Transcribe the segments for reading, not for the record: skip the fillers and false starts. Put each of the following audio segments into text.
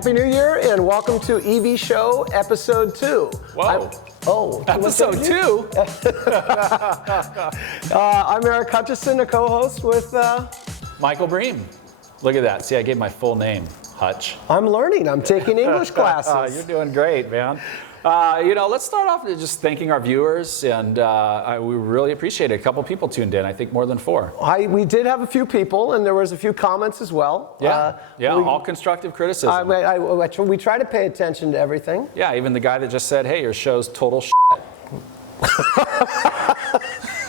Happy New Year and welcome to EV Show Episode 2. Whoa. Episode 2? I'm Eric Hutchison, a co-host with... Michael Bream. Look at that. See, I gave my full name, Hutch. I'm learning. I'm taking English classes. You're doing great, man. Let's start off with just thanking our viewers, and we really appreciate it. A couple people tuned in, I think more than 4. We did have a few people, and there was a few comments as well. All constructive criticism. We try to pay attention to everything. Yeah, even the guy that just said, hey, your show's total shit.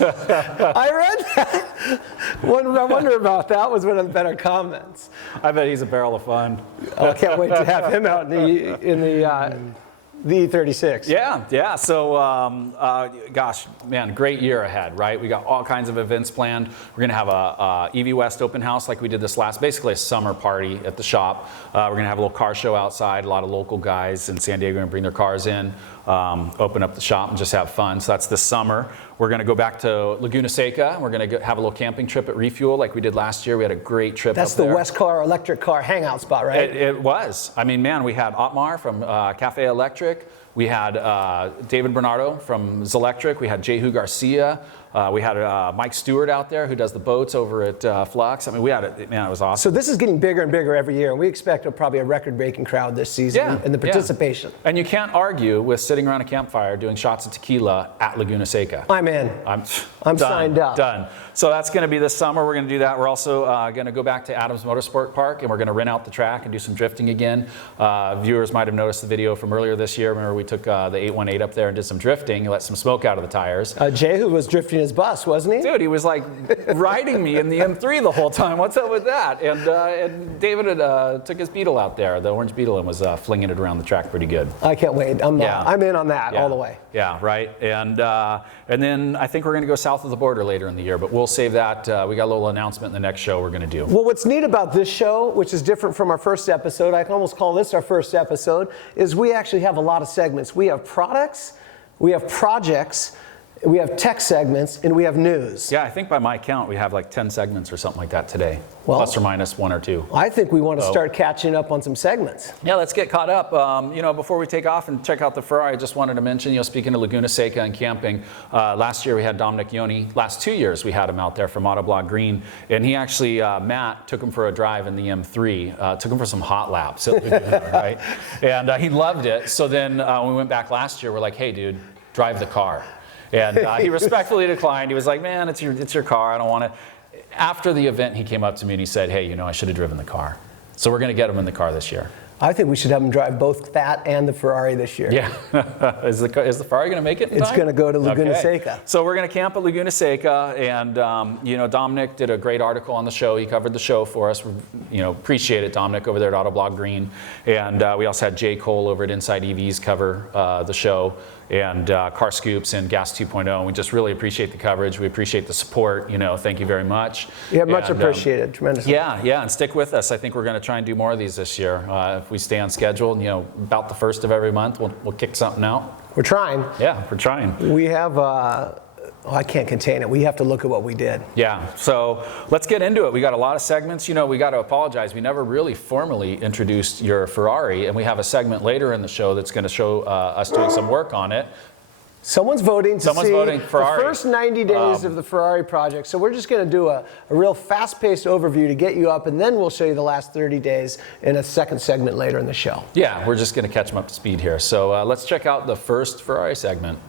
I read that. What I wonder about that was one of the better comments. I bet he's a barrel of fun. I can't wait to have him out in the E36. Yeah. So, gosh, man, great year ahead, right? We got all kinds of events planned. We're gonna have a EV West open house like we did this basically a summer party at the shop. We're gonna have a little car show outside. A lot of local guys in San Diego are gonna bring their cars in, open up the shop and just have fun. So that's this summer. We're gonna go back to Laguna Seca. We're gonna have a little camping trip at Refuel like we did last year. We had a great trip. That's the West Car electric car hangout spot, right? It was. I mean, man, we had Otmar from Cafe Electric. We had David Bernardo from Zelectric. We had Jehu Garcia. We had Mike Stewart out there who does the boats over at Flux. I mean, we had it, man, it was awesome. So this is getting bigger and bigger every year, and we expect probably a record-breaking crowd this season in the participation. And you can't argue with sitting around a campfire doing shots of tequila at Laguna Seca. I'm in. I'm signed up. Done. So that's going to be this summer. We're going to do that. We're also going to go back to Adams Motorsport Park, and we're going to rent out the track and do some drifting again. Viewers might have noticed the video from earlier this year. Remember, we took the 818 up there and did some drifting, let some smoke out of the tires. Jehu was drifting his bus, wasn't he? Dude, he was like riding me in the M3 the whole time. What's up with that? And David had, took his Beetle out there, the orange Beetle, and was flinging it around the track pretty good. I can't wait. I'm in on that all the way. Yeah, right. And then I think we're going to go south of the border later in the year, but we'll save that. We got a little announcement in the next show we're going to do. Well, what's neat about this show, which is different from our first episode, I can almost call this our first episode, is we actually have a lot of segments. We have products, we have projects, we have tech segments, and we have news. Yeah, I think by my count we have like 10 segments or something like that today, plus or minus 1 or 2. I think we want to start catching up on some segments. Yeah, let's get caught up. Before we take off and check out the Ferrari, I just wanted to mention, speaking of Laguna Seca and camping, last year we had Dominic Ioni. Last 2 years we had him out there from Autoblog Green, and he actually, Matt took him for a drive in the M3, took him for some hot laps, right? And he loved it. So then when we went back last year, we're like, hey, dude, drive the car. And he respectfully declined. He was like, man, it's your car. I don't want to. After the event, he came up to me and he said, hey, I should have driven the car. So we're going to get him in the car this year. I think we should have him drive both that and the Ferrari this year. Yeah. Is the Ferrari going to make it in It's time? going to go to Laguna Seca. So we're going to camp at Laguna Seca. And, Dominic did a great article on the show. He covered the show for us. Appreciate it, Dominic, over there at Autoblog Green. And we also had Jay Cole over at Inside EVs cover the show. And Car Scoops and Gas 2.0. And we just really appreciate the coverage. We appreciate the support. Thank you very much. Yeah, much appreciated. Tremendously. Yeah, and stick with us. I think we're going to try and do more of these this year. If we stay on schedule, about the first of every month, we'll kick something out. We're trying. Yeah, we're trying. We have, I can't contain it. We have to look at what we did. Yeah, so let's get into it. We got a lot of segments. We got to apologize. We never really formally introduced your Ferrari, and we have a segment later in the show that's going to show us doing some work on it. Someone's voting to see Ferrari. The first 90 days of the Ferrari project. So we're just going to do a real fast-paced overview to get you up, and then we'll show you the last 30 days in a second segment later in the show. Yeah, we're just going to catch them up to speed here. So let's check out the first Ferrari segment.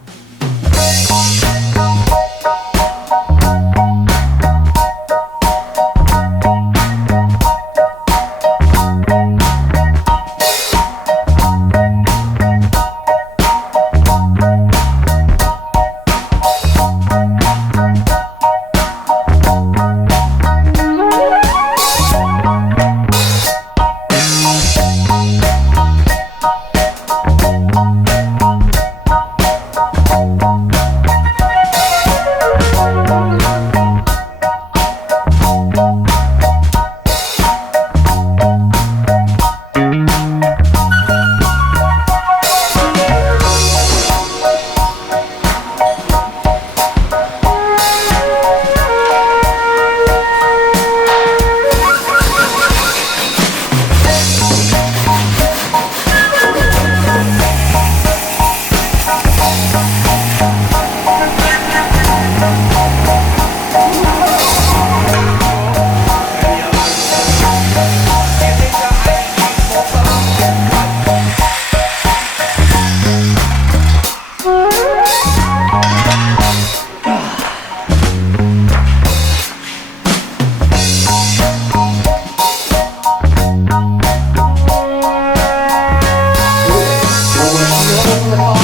photos in the car.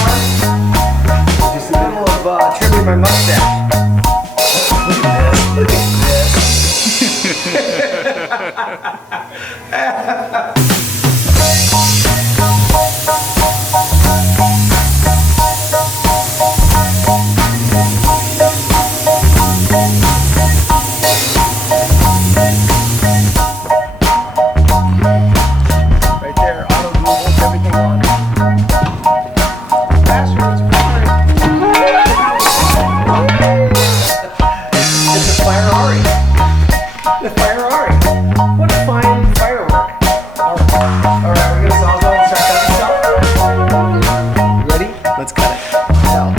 Just in the middle of trimming my mustache. Look at this. Look at this. Right there, auto Google, everything on. It's a Ferrari. The Ferrari. What a fine firework. All right, we're gonna solve it. Start cutting stuff. Ready? Let's cut it. Out.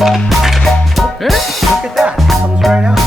Look at that. It comes right out.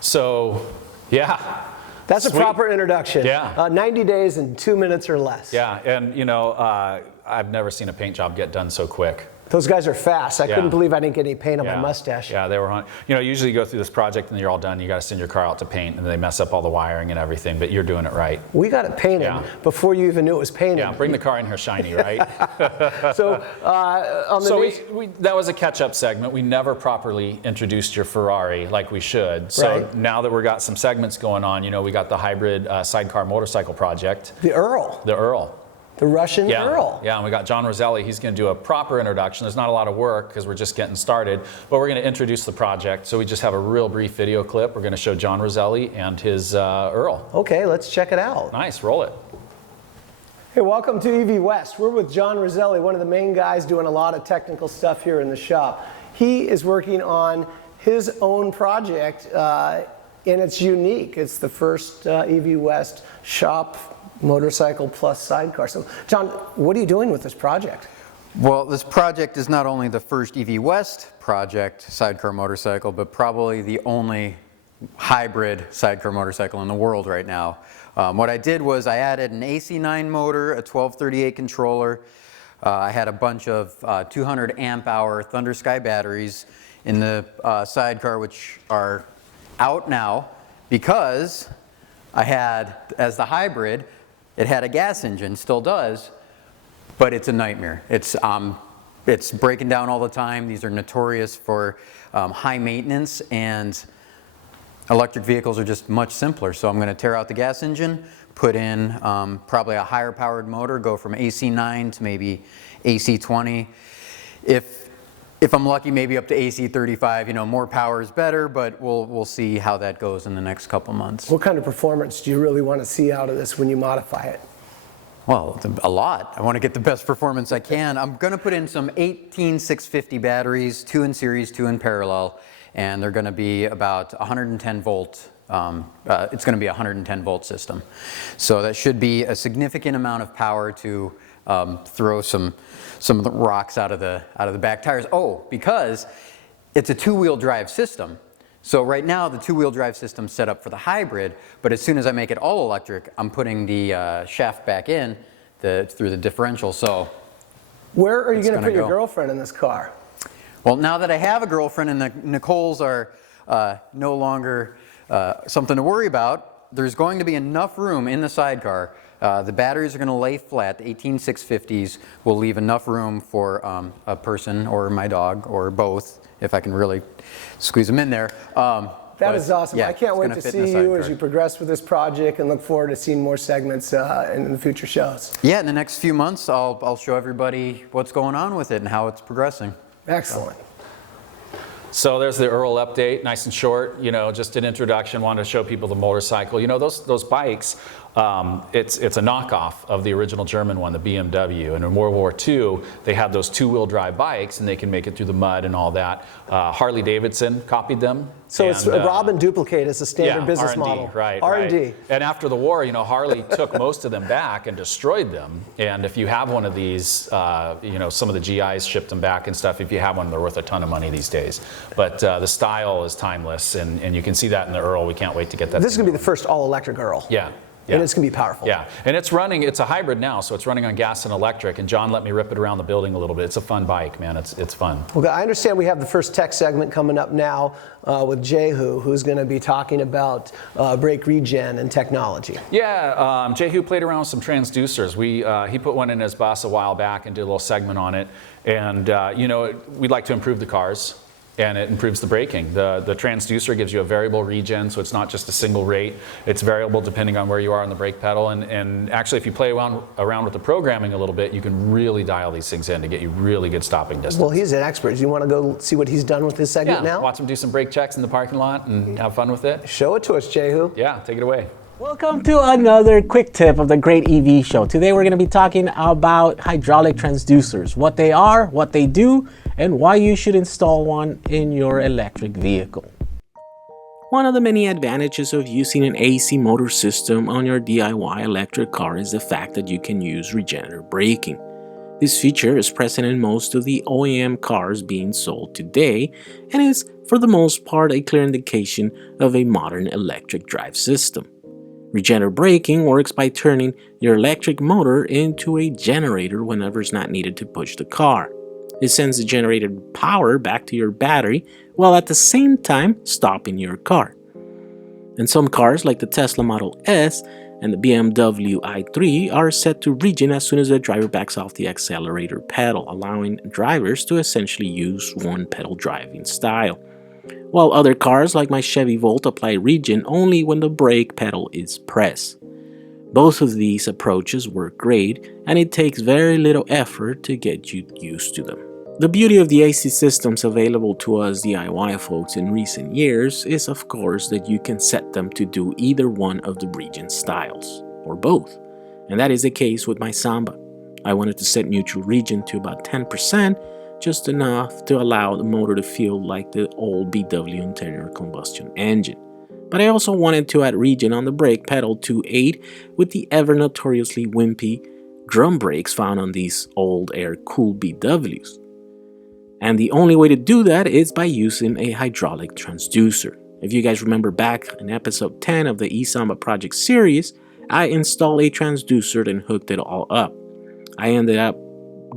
So, yeah. That's Sweet. a proper introduction. Yeah. 90 days in 2 minutes or less. Yeah, and you know, I've never seen a paint job get done so quick. Those guys are fast. I Yeah. couldn't believe I didn't get any paint on Yeah. my mustache. Yeah, they were on. You know, usually you go through this project and you're all done. You got to send your car out to paint, and they mess up all the wiring and everything. But you're doing it right. We got it painted Yeah. before you even knew it was painted. Yeah, bring the car in here shiny, right? So on the So next- that was a catch-up segment. We never properly introduced your Ferrari like we should. So Right. now that we've got some segments going on, you know, we got the hybrid sidecar motorcycle project, the Ural, the Ural. the Russian Yeah, Ural. yeah, and we got John Rosselli. He's going to do a proper introduction. There's not a lot of work because we're just getting started, but we're going to introduce the project. So we just have a real brief video clip. We're going to show John Rosselli and his Ural. Okay, let's check it out. Nice, roll it. Hey, welcome to EV West. We're with John Rosselli, one of the main guys doing a lot of technical stuff here in the shop. He is working on his own project, and it's unique. It's the first EV West shop motorcycle plus sidecar. So, John, what are you doing with this project? Well, this project is not only the first EV West project sidecar motorcycle, but probably the only hybrid sidecar motorcycle in the world right now. What I did was I added an AC9 motor, a 1238 controller. I had a bunch of 200 amp hour Thunder Sky batteries in the sidecar, which are out now because I had, as the hybrid, it had a gas engine, still does, but it's a nightmare. It's breaking down all the time. These are notorious for high maintenance, and electric vehicles are just much simpler. So I'm going to tear out the gas engine, put in probably a higher powered motor, go from AC9 to maybe AC20. If I'm lucky, maybe up to AC35. You know, more power is better, but we'll see how that goes in the next couple months. What kind of performance do you really want to see out of this when you modify it? Well, a lot. I want to get the best performance I can. I'm going to put in some 18650 batteries, 2 in series, 2 in parallel, and they're going to be about 110 volt. It's going to be a 110 volt system. So that should be a significant amount of power to throw some of the rocks out of the back tires. Oh, because it's a 2-wheel drive system. So right now the 2-wheel drive system's set up for the hybrid, but as soon as I make it all electric, I'm putting the shaft back in through the differential. So where are you going to put your girlfriend in this car? Well, now that I have a girlfriend and the Nicoles are no longer something to worry about, there's going to be enough room in the sidecar. The batteries are going to lay flat. The 18650s will leave enough room for a person or my dog or both, if I can really squeeze them in there. That That is awesome. Yeah, I can't it's wait gonna to fit see in the you sidecar. as you progress with this project, and look forward to seeing more segments in the future shows. Yeah, in the next few months, I'll show everybody what's going on with it and how it's progressing. Excellent. So there's the Ural update, nice and short, you know, just an introduction, wanted to show people the motorcycle. You know, those bikes, it's a knockoff of the original German one, the BMW. And in World War II, they had those two-wheel drive bikes, and they can make it through the mud and all that. Harley Davidson copied them. So it's rob and duplicate as a standard business R&D, model. Right, R&D. right. And after the war, you know, Harley took most of them back and destroyed them. And if you have one of these, you know, some of the GIs shipped them back and stuff. If you have one, they're worth a ton of money these days. But the style is timeless, and you can see that in the Ural. We can't wait to get that. This is going to be the first all-electric Ural. Yeah. Yeah. And it's going to be powerful. Yeah, and it's a hybrid now, so it's running on gas and electric, and John let me rip it around the building a little bit. It's a fun bike, man, it's fun. Well, I understand we have the first tech segment coming up now with Jehu, who's going to be talking about brake regen and technology. Yeah, Jehu played around with some transducers. He put one in his bus a while back and did a little segment on it, and you know, we'd like to improve the cars. And it improves the braking. The transducer gives you a variable regen, so it's not just a single rate. It's variable depending on where you are on the brake pedal. And actually, if you play around with the programming a little bit, you can really dial these things in to get you really good stopping distance. Well, he's an expert. Do you want to go see what he's done with his segment now? Watch him do some brake checks in the parking lot and have fun with it. Show it to us, Jehu. Yeah, take it away. Welcome to another quick tip of the Great EV Show. Today we're going to be talking about hydraulic transducers, what they are, what they do, and why you should install one in your electric vehicle. One of the many advantages of using an AC motor system on your DIY electric car is the fact that you can use regenerative braking. This feature is present in most of the OEM cars being sold today and is, for the most part, a clear indication of a modern electric drive system. Regenerative braking works by turning your electric motor into a generator whenever it's not needed to push the car. It sends the generated power back to your battery while at the same time stopping your car. And some cars like the Tesla Model S and the BMW i3 are set to regen as soon as the driver backs off the accelerator pedal, allowing drivers to essentially use one pedal driving style. While other cars like my Chevy Volt apply regen only when the brake pedal is pressed. Both of these approaches work great, and it takes very little effort to get you used to them. The beauty of the AC systems available to us DIY folks in recent years is, of course, that you can set them to do either one of the regen styles, or both, and that is the case with my Samba. I wanted to set neutral regen to about 10%, just enough to allow the motor to feel like the old VW internal combustion engine. But I also wanted to add regen on the brake pedal to aid with the ever notoriously wimpy drum brakes found on these old air-cooled VWs. And the only way to do that is by using a hydraulic transducer. If you guys remember back in episode 10 of the eSamba project series, I installed a transducer and hooked it all up. I ended up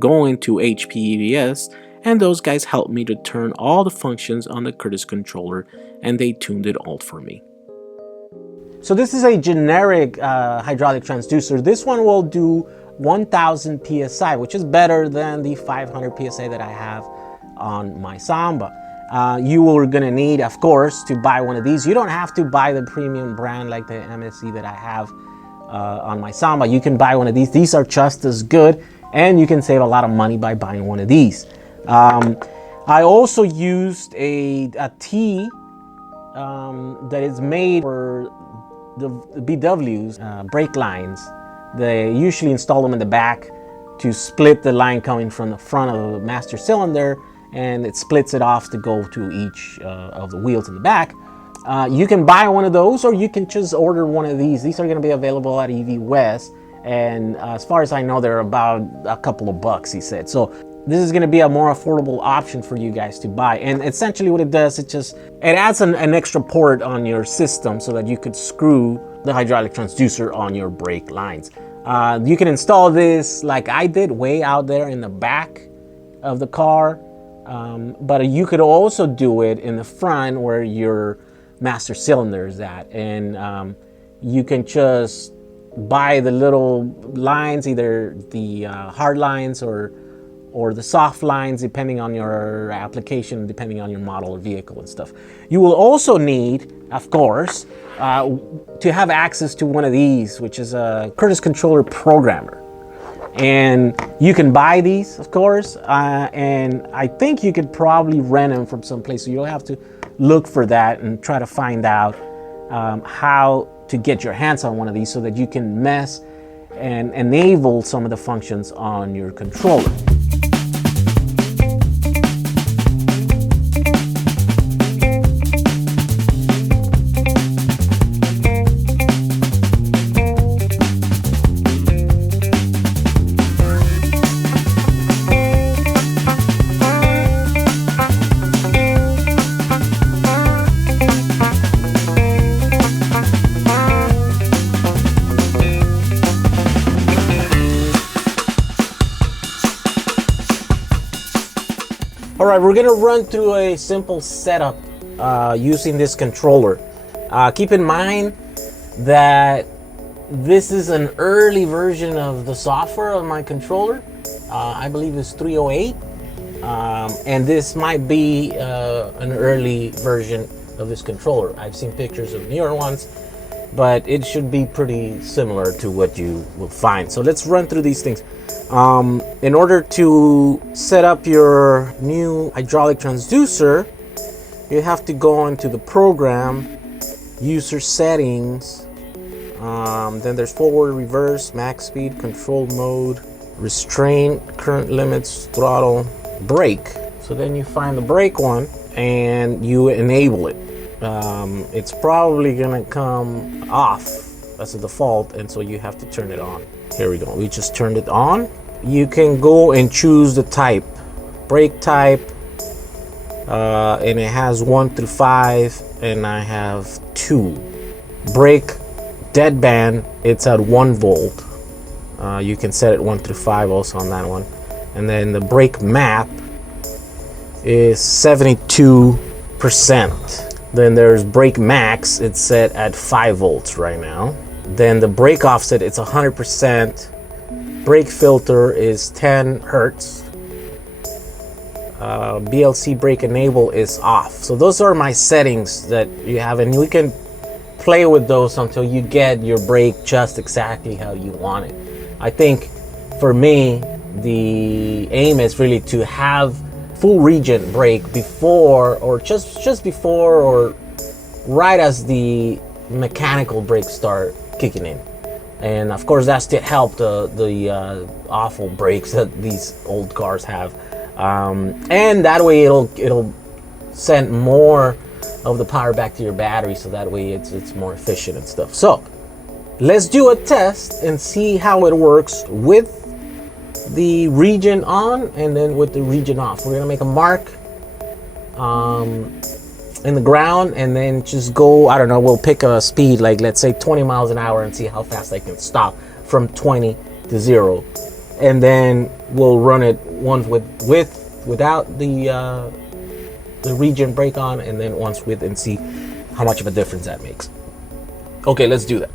going to HPEVS, and those guys helped me to turn all the functions on the Curtis controller, and they tuned it all for me. So this is a generic hydraulic transducer. This one will do 1000 psi, which is better than the 500 psi that I have on my Samba. You are gonna need, of course, to buy one of these. You don't have to buy the premium brand like the MSC that I have on my Samba. You can buy one of these. These are just as good, and you can save a lot of money by buying one of these. I also used a T that is made for the BW's brake lines. They usually install them in the back to split the line coming from the front of the master cylinder, and it splits it off to go to each of the wheels in the back. You can buy one of those, or you can just order one of these. These are going to be available at EV West, and as far as I know, they're about a couple of bucks, he said. So this is going to be a more affordable option for you guys to buy. And essentially what it does, it adds an extra port on your system so that you could screw the hydraulic transducer on your brake lines. You can install this like I did, way out there in the back of the car, but you could also do it in the front where your master cylinder is at, and you can just buy the little lines, either the hard lines or or the soft lines depending on your application, depending on your model or vehicle and stuff. You will also need, of course, to have access to one of these, which is a Curtis Controller Programmer. And you can buy these, of course, and I think you could probably rent them from someplace, so you'll have to look for that and try to find out how to get your hands on one of these so that you can mess and enable some of the functions on your controller. All right, we're gonna run through a simple setup using this controller. Keep in mind that this is an early version of the software on my controller. I believe it's 308, and this might be an early version of this controller. I've seen pictures of newer ones, but it should be pretty similar to what you will find. So let's run through these things. In order to set up your new hydraulic transducer, you have to go into the program, user settings, then there's forward, reverse, max speed, control mode, restraint, current limits, throttle, brake. So then you find the brake one and you enable it. It's probably gonna come off as a default, and so you have to turn it on. Here we go, we just turned it on. You can go and choose the type, brake type, and it has 1 through 5, and I have 2. Brake deadband, it's at 1 volt. You can set it 1 through 5 also on that one. And then the brake map is 72%. Then there's brake max, it's set at 5 volts right now. Then the brake offset, it's 100%. Brake filter is 10 hertz. BLC brake enable is off. So those are my settings that you have, and you can play with those until you get your brake just exactly how you want it. I think for me, the aim is really to have full regen brake before, or just before, or right as the mechanical brakes start kicking in. And of course that's to help the awful brakes that these old cars have, and that way it'll send more of the power back to your battery, so that way it's more efficient and stuff. So let's do a test and see how it works with the regen on and then with the regen off. We're gonna make a mark in the ground and then just go, I don't know, we'll pick a speed, like let's say 20 miles an hour, and see how fast I can stop from 20 to 0. And then we'll run it once without the regen brake on, and then once with, and see how much of a difference that makes. Okay, let's do that.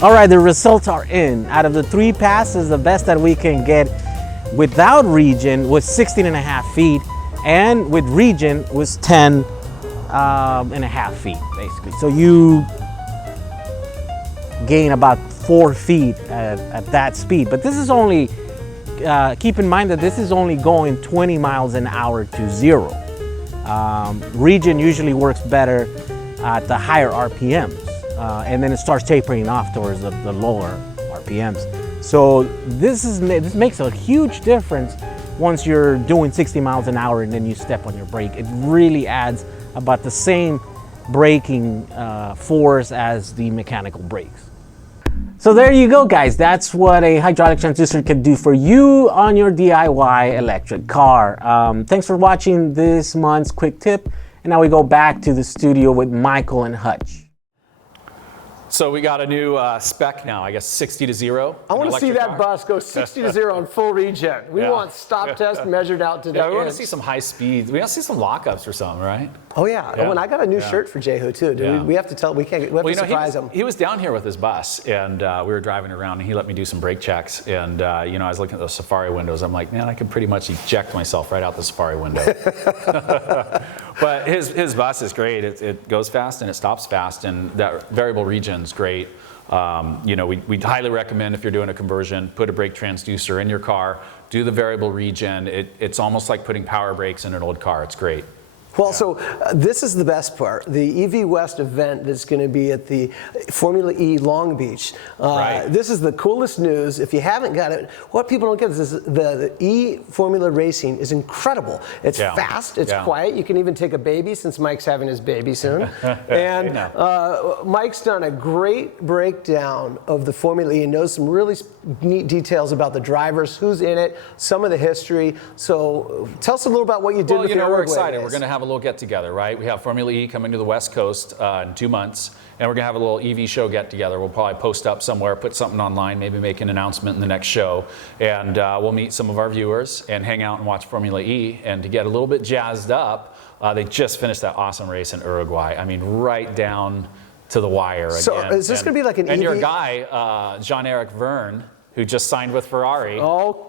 All right, the results are in. Out of the 3 passes, the best that we can get without regen was 16.5 feet, and with regen was 10.5 feet, basically. So you gain about 4 feet at that speed. But this is only, keep in mind that this is only going 20 miles an hour to 0. Regen usually works better at the higher RPMs. And then it starts tapering off towards the lower RPMs. So this makes a huge difference once you're doing 60 miles an hour and then you step on your brake. It really adds about the same braking force as the mechanical brakes. So there you go, guys. That's what a hydraulic transducer can do for you on your DIY electric car. Thanks for watching this month's quick tip. And now we go back to the studio with Michael and Hutch. So we got a new spec now, I guess 60 to 0. I want to see that bus go 60 to 0 on full regen. We want stop test measured out to the Yeah, we want to inch. see some high speed. We want to see some lockups or something, right? Oh yeah. Oh, and I got a new shirt for Jehu too. We have to tell. We have to surprise him. He was down here with his bus, and we were driving around, and he let me do some brake checks. And you know, I was looking at those Safari windows. I'm like, man, I could pretty much eject myself right out the Safari window. But his bus is great. It goes fast and it stops fast, and that variable regen's great. You know, we highly recommend if you're doing a conversion, put a brake transducer in your car, do the variable regen. It's almost like putting power brakes in an old car. It's great. Well, so this is the best part. The EV West event that's going to be at the Formula E Long Beach. Right. This is the coolest news. If you haven't got it, what people don't get is the E Formula racing is incredible. It's fast, it's quiet. You can even take a baby, since Mike's having his baby soon. And Mike's done a great breakdown of the Formula E and knows some really neat details about the drivers, who's in it, some of the history. So tell us a little about what you did with the Uruguay we're excited. race. We're going to have a little get together, right? We have Formula E coming to the West Coast in 2 months, and we're going to have a little EV show get together. We'll probably post up somewhere, put something online, maybe make an announcement in the next show, and we'll meet some of our viewers and hang out and watch Formula E. And to get a little bit jazzed up, they just finished that awesome race in Uruguay. I mean, right down to the wire again. So is this going to be like an EV? And your guy, Jean-Eric Verne, who just signed with Ferrari. Oh,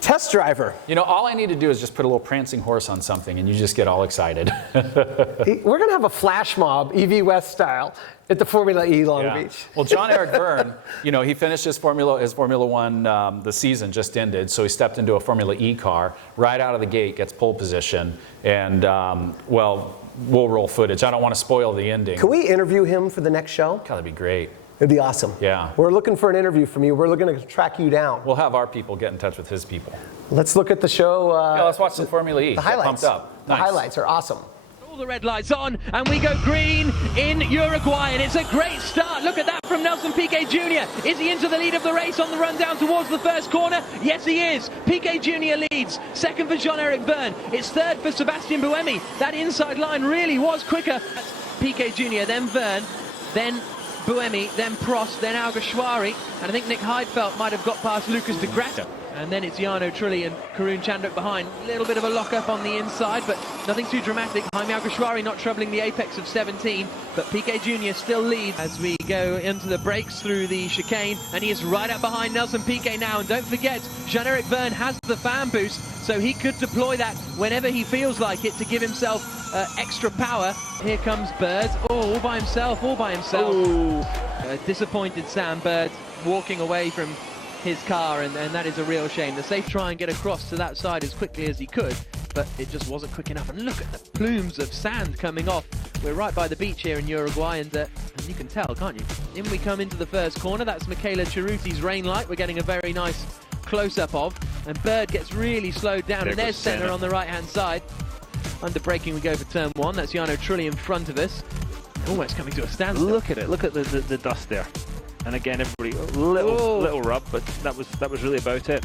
test driver. You know, all I need to do is just put a little prancing horse on something, and you just get all excited. We're going to have a flash mob, EV West style, at the Formula E Long Beach. Well, Jean-Eric Verne, you know, he finished his Formula One, the season just ended, so he stepped into a Formula E car right out of the gate, gets pole position, and, well, we'll roll footage. I don't want to spoil the ending. Can we interview him for the next show? God, that'd be great. It'd be awesome. Yeah. We're looking for an interview from you. We're looking to track you down. We'll have our people get in touch with his people. Let's look at the show. Yeah, let's watch some Formula E. The highlights. Get pumped up. The highlights are awesome. All the red lights on, and we go green in Uruguay, and it's a great start. Look at that from Nelson Piquet Jr. Is he into the lead of the race on the run down towards the first corner? Yes, he is. Piquet Jr. leads. Second for Jean-Eric Verne. It's third for Sebastian Buemi. That inside line really was quicker. Piquet Jr., then Verne, then Buemi, then Prost, then Alguersuari, and I think Nick Heidfeld might have got past Lucas de Grassa. And then it's Jarno Trulli and Karun Chandok behind. A little bit of a lock-up on the inside, but nothing too dramatic. Jaime Alguersuari not troubling the apex of 17, but Piquet Jr. still leads as we go into the brakes through the chicane, and he is right up behind Nelson Piquet now. And don't forget, Jean-Eric Verne has the fan boost, so he could deploy that whenever he feels like it to give himself extra power. Here comes Bird, all by himself, disappointed Sam Bird walking away from his car, and that is a real shame. The safe try and get across to that side as quickly as he could, but it just wasn't quick enough. And look at the plumes of sand coming off. We're right by the beach here in Uruguay, and you can tell, can't you? In we come into the first corner. That's Michela Cerruti's rain light. We're getting a very nice close-up of, and Bird gets really slowed down, and there's Senna on the right-hand side. Under braking we go for turn one. That's Jarno Trulli in front of us, almost coming to a standstill. Look at it, look at the dust there. And again, everybody, little rub, but that was really about it.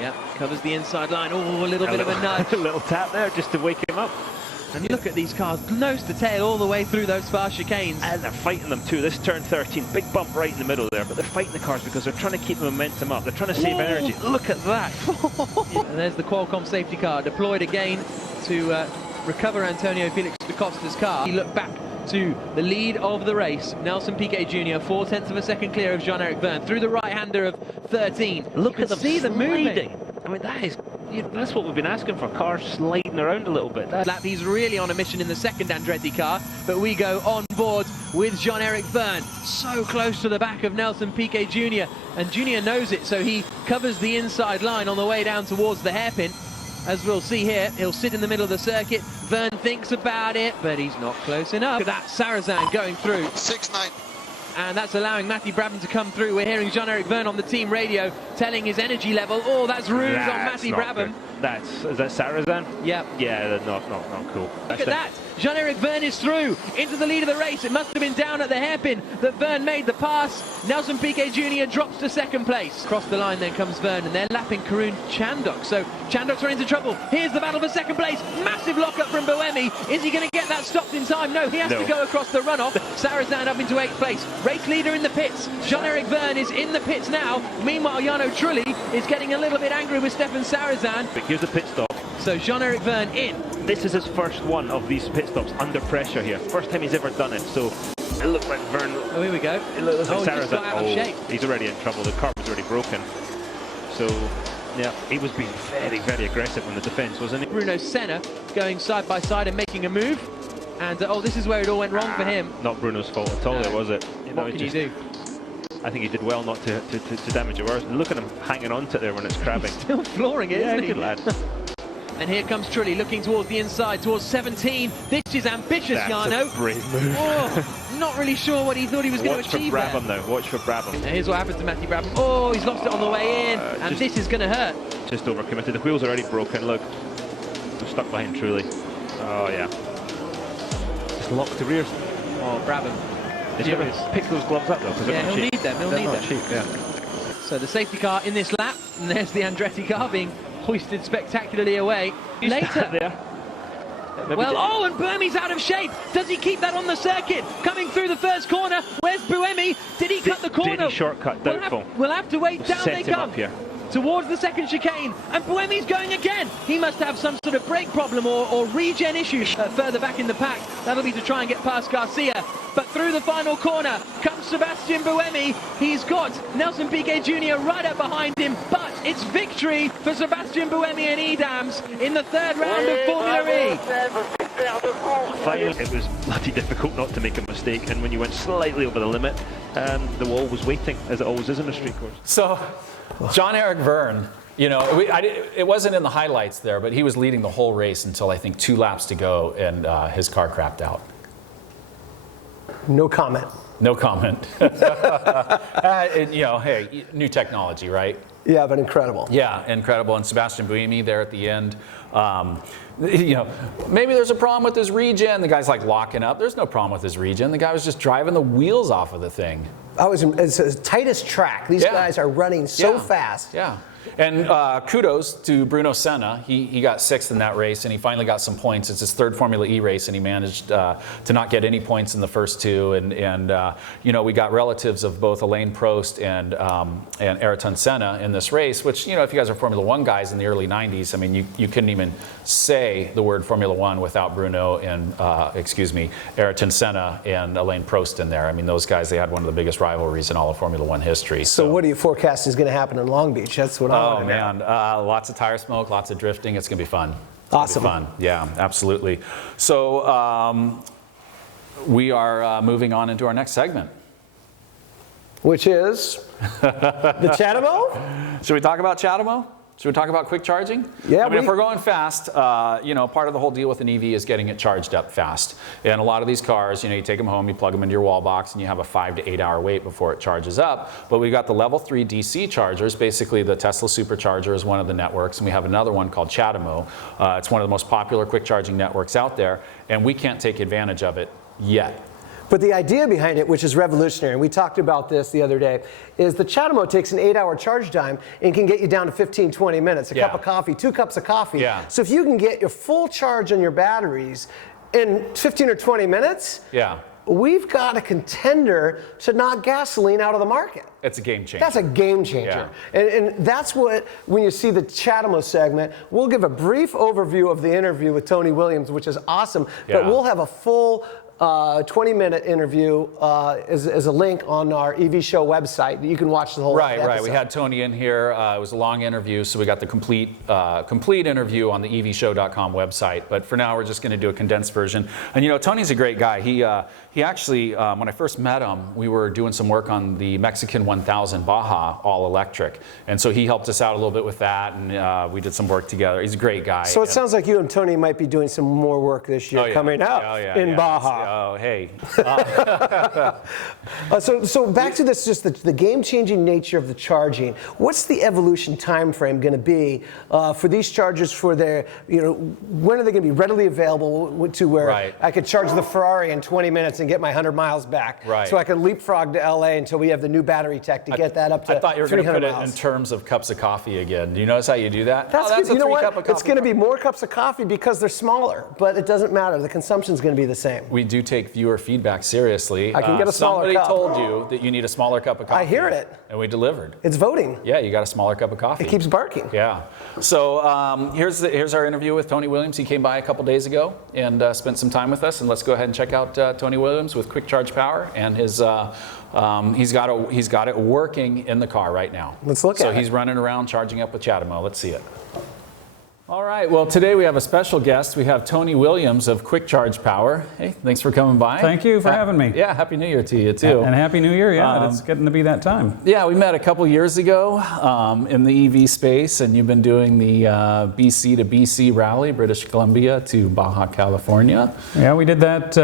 Yeah, covers the inside line. Oh, a little bit of a nudge. A little tap there just to wake him up. And look at these cars, nose to tail all the way through those fast chicanes. And they're fighting them too. This turn 13, big bump right in the middle there, but they're fighting the cars because they're trying to keep the momentum up. They're trying to save energy. Look at that. And there's the Qualcomm safety car deployed again to recover Antonio Felix da Costa's car. He looked back to the lead of the race. Nelson Piquet Jr. 4/10 of a second clear of Jean-Eric Verne through the right-hander of 13. Look at them see the moving. I mean, that's what we've been asking for, cars sliding around a little bit. Lap, he's really on a mission in the second Andretti car, but we go on board with Jean-Eric Verne, so close to the back of Nelson Piquet Jr. And Jr. knows it, so he covers the inside line on the way down towards the hairpin. As we'll see here, he'll sit in the middle of the circuit. Verne thinks about it, but he's not close enough. Look at that Sarrazin going through. 6-9. And that's allowing Matty Brabham to come through. We're hearing Jean-Eric Verne on the team radio telling his energy level. Oh, that's rude on Matty Brabham. Is that Sarrazin? Yep. Yeah, not cool. Look at that. Jean-Eric Verne is through into the lead of the race. It must have been down at the hairpin that Verne made the pass. Nelson Piquet Jr. drops to second place. Across the line then comes Verne, and they're lapping Karun Chandok. So Chandok's run into trouble. Here's the battle for second place. Massive lockup from Buemi. Is he going to get that stopped in time? No, he has to go across the runoff. Sarrazin up into 8th place. Race leader in the pits. Jean-Eric Verne is in the pits now. Meanwhile, Jarno Trulli is getting a little bit angry with Stefan Sarrazin. But here's the pit stop. So Jean-Eric Verne in. This is his first one of these pit stops under pressure here. First time he's ever done it. So it looked like Verne. Oh, here we go. It looks like He just got out of shape. He's already in trouble. The car was already broken. So yeah, he was being very, very aggressive on the defence, wasn't he? Bruno Senna going side by side and making a move. And oh, this is where it all went wrong for him. Not Bruno's fault at all, was it? What can you do? I think he did well not to damage it. Look at him hanging on to it there when it's crabbing. Still flooring it, isn't he? Good lad. And here comes Trulli looking towards the inside, towards 17. This is ambitious, Jarno. That's a brave move. Oh, not really sure what he thought he was going to achieve. Watch for Brabham now. Watch for Brabham. And here's what happens to Matthew Brabham. Oh, he's lost it on the way in, and this is going to hurt. Just overcommitted. The wheel's already broken. Look, we're stuck behind Trulli. Oh yeah. Just locked the rears. Oh, Brabham. Did you ever pick those gloves up though? Yeah, he'll need them. He'll need them. Cheap, yeah. So the safety car in this lap, and there's the Andretti car being hoisted spectacularly away. Later. There. Well, oh, and Buemi's out of shape. Does he keep that on the circuit? Coming through the first corner. Where's Buemi? Did he cut the corner? Did he shortcut? Doubtful. We'll have to wait. Down they come. Up here. Towards the second chicane, and Buemi's going again. He must have some sort of brake problem or regen issue further back in the pack. That'll be to try and get past Garcia. But through the final corner comes Sebastian Buemi. He's got Nelson Piquet Jr. right up behind him, but it's victory for Sebastian Buemi and Edams in the third round of Formula E. Finally, it was bloody difficult not to make a mistake, and when you went slightly over the limit, the wall was waiting, as it always is in a street course. So, Jean-Eric Verne, you know, it wasn't in the highlights there, but he was leading the whole race until I think 2 laps to go, and his car crapped out. No comment. No comment. You know, hey, new technology, right? Yeah, but incredible. Yeah, incredible. And Sebastian Buemi there at the end. You know, maybe there's a problem with his regen. The guy's like locking up. There's no problem with his regen. The guy was just driving the wheels off of the thing. It's the tightest track. These guys are running so fast. Yeah. And kudos to Bruno Senna. He got 6th in that race, and he finally got some points. It's his 3rd Formula E race, and he managed to not get any points in the first 2. And you know, we got relatives of both Alain Prost and Ayrton Senna in this race, which, you know, if you guys are Formula 1 guys in the early 90s, I mean, you couldn't even say the word Formula 1 without Bruno and, Ayrton Senna and Alain Prost in there. I mean, those guys, they had one of the biggest rivalries in all of Formula 1 history. So what do you forecast is going to happen in Long Beach? That's what Oh man, lots of tire smoke, lots of drifting. It's going to be fun. Awesome. Fun. Yeah, absolutely. So we are moving on into our next segment. Which is the ChaDeMo? Should we talk about ChaDeMo? Should we talk about quick charging? Yeah. I mean, if we're going fast, you know, part of the whole deal with an EV is getting it charged up fast. And a lot of these cars, you know, you take them home, you plug them into your wall box, and you have a 5 to 8 hour wait before it charges up. But we've got the level 3 DC chargers. Basically, the Tesla Supercharger is one of the networks, and we have another one called ChaDeMo. It's one of the most popular quick charging networks out there, and we can't take advantage of it yet. But the idea behind it, which is revolutionary, and we talked about this the other day, is the ChaDeMo takes an 8-hour charge time and can get you down to 15, 20 minutes, a cup of coffee, 2 cups of coffee. Yeah. So if you can get your full charge on your batteries in 15 or 20 minutes, we've got a contender to knock gasoline out of the market. It's a game changer. That's a game changer. Yeah. And that's what, when you see the ChaDeMo segment, we'll give a brief overview of the interview with Tony Williams, which is awesome, but we'll have a full 20-minute interview is a link on our EV Show website. You can watch the whole episode. Right. We had Tony in here. It was a long interview, so we got the complete interview on the evshow.com website. But for now, we're just going to do a condensed version. And you know, Tony's a great guy. He actually, when I first met him, we were doing some work on the Mexican 1000 Baja all electric, and so he helped us out a little bit with that, and we did some work together. He's a great guy. So it sounds like you and Tony might be doing some more work this year coming up in Baja. Oh, hey. So back to this, just the game-changing nature of the charging. What's the evolution time frame going to be for these chargers? For their, when are they going to be readily available to where I could charge the Ferrari in 20 minutes and get my 100 miles back? Right. So I could leapfrog to LA until we have the new battery tech to get that up to 300 miles. I thought you were going to put it in terms of cups of coffee again. Do you notice how you do that? That's a you know what? cup of coffee. It's going to be more cups of coffee because they're smaller, but it doesn't matter. The consumption's going to be the same. We do take viewer feedback seriously. I can get a smaller cup. Somebody told you that you need a smaller cup of coffee. I hear it. And we delivered. It's voting. Yeah, you got a smaller cup of coffee. It keeps barking. Yeah. So here's our interview with Tony Williams. He came by a couple days ago and spent some time with us. And let's go ahead and check out Tony Williams with Quick Charge Power and his. He's got it working in the car right now. Let's look at it. So he's running around charging up with ChaDeMo. Let's see it. All right, well, today we have a special guest. We have Tony Williams of Quick Charge Power. Hey, thanks for coming by. Thank you for having me. Yeah, Happy New Year to you, too. And Happy New Year, yeah, it's getting to be that time. Yeah, we met a couple years ago in the EV space, and you've been doing the BC to BC rally, British Columbia to Baja California. Yeah, we did that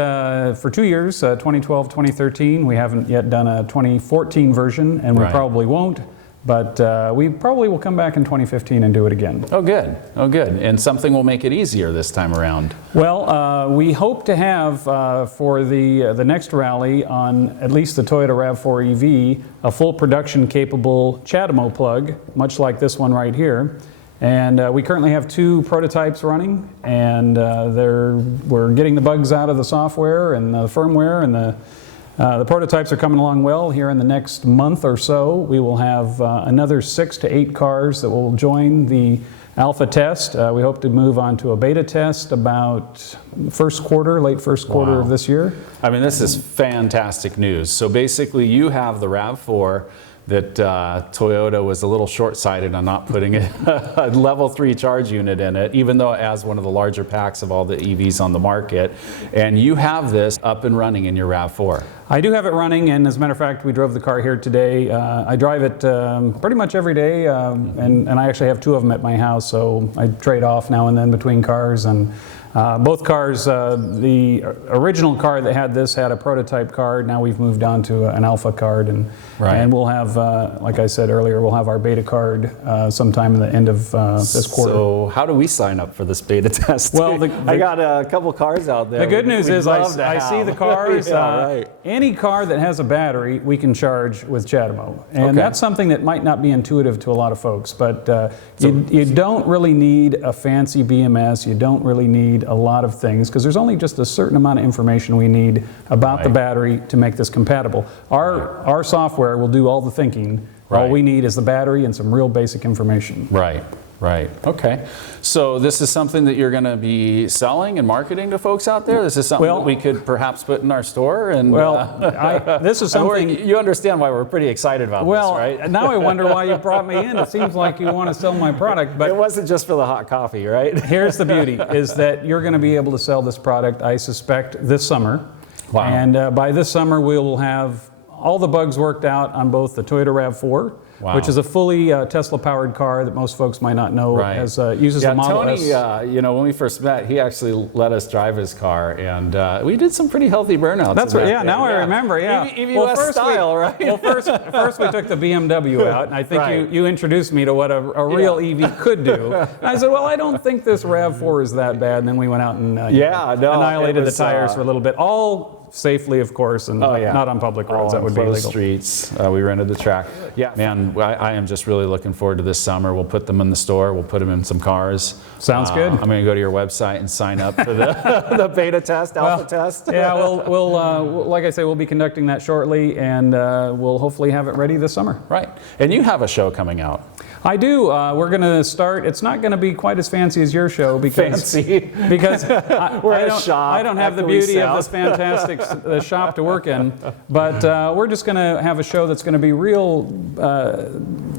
for 2 years, 2012, 2013. We haven't yet done a 2014 version, and we probably won't. But we probably will come back in 2015 and do it again. Oh, good. Oh, good. And something will make it easier this time around. Well, we hope to have for the next rally on at least the Toyota RAV4 EV a full production capable ChaDeMo plug, much like this one right here. And we currently have 2 prototypes running, and we're getting the bugs out of the software and the firmware, and the prototypes are coming along well. Here in the next month or so, we will have another 6 to 8 cars that will join the alpha test. We hope to move on to a beta test about late first quarter of this year. I mean, this is fantastic news. So basically, you have the RAV4 that Toyota was a little short-sighted on not putting a level 3 charge unit in it, even though it has one of the larger packs of all the EVs on the market. And you have this up and running in your RAV4. I do have it running, and as a matter of fact, we drove the car here today. I drive it pretty much every day, and I actually have 2 of them at my house, so I trade off now and then between cars. And both cars, the original car that had this had a prototype card. Now we've moved on to an alpha card, and we'll have, like I said earlier, we'll have our beta card sometime in the end of this quarter. So how do we sign up for this beta test? Well, I got a couple cars out there. The good news is I see the cars. Yeah, any car that has a battery, we can charge with ChaDeMo, and that's something that might not be intuitive to a lot of folks. But you don't really need a fancy BMS. You don't really need a lot of things, because there's only just a certain amount of information we need about the battery to make this compatible. Our software will do all the thinking. All we need is the battery and some real basic information. Right. Okay. So this is something that you're going to be selling and marketing to folks out there? This is something that we could perhaps put in our store? And this is something... You understand why we're pretty excited about this, right? Now I wonder why you brought me in. It seems like you want to sell my product, but... It wasn't just for the hot coffee, right? Here's the beauty, is that you're going to be able to sell this product, I suspect, this summer. Wow. And by this summer, we will have all the bugs worked out on both the Toyota RAV4, which is a fully Tesla-powered car that most folks might not know uses the Model S. Tony, when we first met, he actually let us drive his car, and we did some pretty healthy burnouts. That's right. Now I remember. Yeah. EV style, right? Well, first we took the BMW out, and I think you introduced me to what a real EV could do. And I said, well, I don't think this RAV4 is that bad. And then we went out and annihilated the tires for a little bit. All safely, of course, and not on public roads. That would be illegal. Streets. We rented the track. Yeah, man, I am just really looking forward to this summer. We'll put them in the store. We'll put them in some cars. Sounds good. I'm going to go to your website and sign up for the beta test, alpha test. Yeah, we'll like I say, we'll be conducting that shortly, and we'll hopefully have it ready this summer. Right. And you have a show coming out. I do. We're going to start. It's not going to be quite as fancy as your show because I don't have the beauty of this fantastic shop to work in. But we're just going to have a show that's going to be real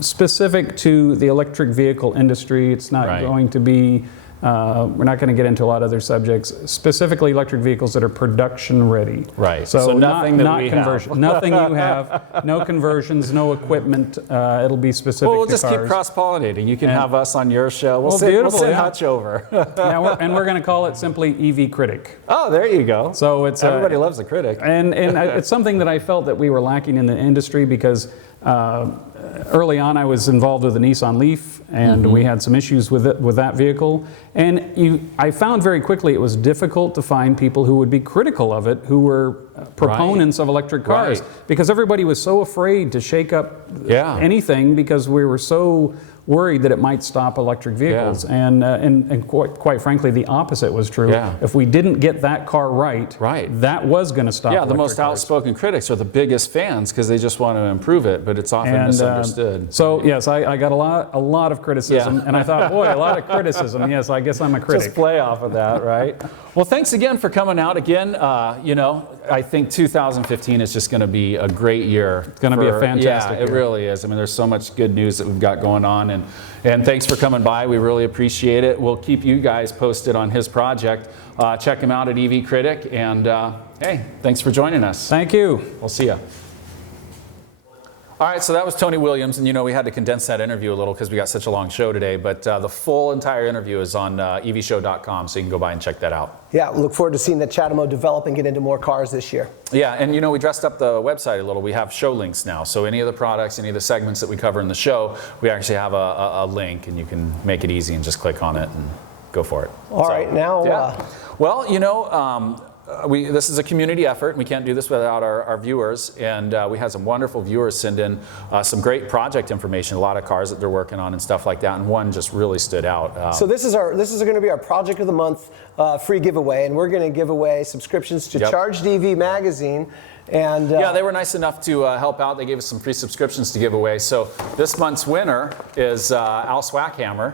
specific to the electric vehicle industry. It's not going to be We're not going to get into a lot of other subjects, specifically electric vehicles that are production ready. Right. So, nothing that not we conversion. have. Nothing you have. No conversions. No equipment. It'll be specific Well, we'll to just keep cars. cross-pollinating. You can have us on your show. We'll beautiful, send yeah. Hutch over. Yeah, and we're going to call it simply EV Critic. Oh, there you go. So it's everybody loves a critic. And it's something that I felt that we were lacking in the industry because early on I was involved with the Nissan Leaf, and we had some issues with that vehicle. And I found very quickly it was difficult to find people who would be critical of it, who were proponents of electric cars, because everybody was so afraid to shake up anything because we were so worried that it might stop electric vehicles. And quite frankly, the opposite was true. If we didn't get that car right, that was going to stop the electric most cars. outspoken critics are the biggest fans because they just want to improve it, but it's often misunderstood. So yes, I got a lot of criticism, and I thought, boy, a lot of criticism. Yes, I guess I'm a critic. Just play off of that, right? Well, thanks again for coming out again. You know, I think 2015 is just going to be a great year. It's going to be a fantastic year. It really is. I mean, there's so much good news that we've got going on, and thanks for coming by. We really appreciate it. We'll keep you guys posted on his project. Check him out at EV Critic, and hey, thanks for joining us. Thank you. We'll see you. All right, so that was Tony Williams, and you know we had to condense that interview a little because we got such a long show today, but the full entire interview is on evshow.com, so you can go by and check that out. Yeah, look forward to seeing the ChaDeMo develop and get into more cars this year. Yeah, and you know we dressed up the website a little. We have show links now, so any of the products, any of the segments that we cover in the show, we actually have a link, and you can make it easy and just click on it and go for it. All right, now... Yeah. Well, you know... this is a community effort. We can't do this without our viewers, and we had some wonderful viewers send in some great project information, a lot of cars that they're working on and stuff like that, and one just really stood out. So this is going to be our Project of the Month free giveaway, and we're going to give away subscriptions to ChargeDV magazine. And yeah, they were nice enough to help out. They gave us some free subscriptions to give away. So this month's winner is Al Swackhammer.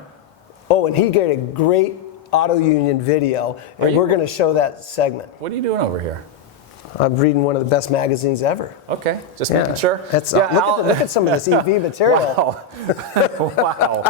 Oh, and he got a great Auto Union video, and we're going to show that segment. What are you doing over here? I'm reading one of the best magazines ever. Okay, just making sure. That's, look at some of this EV material. Wow.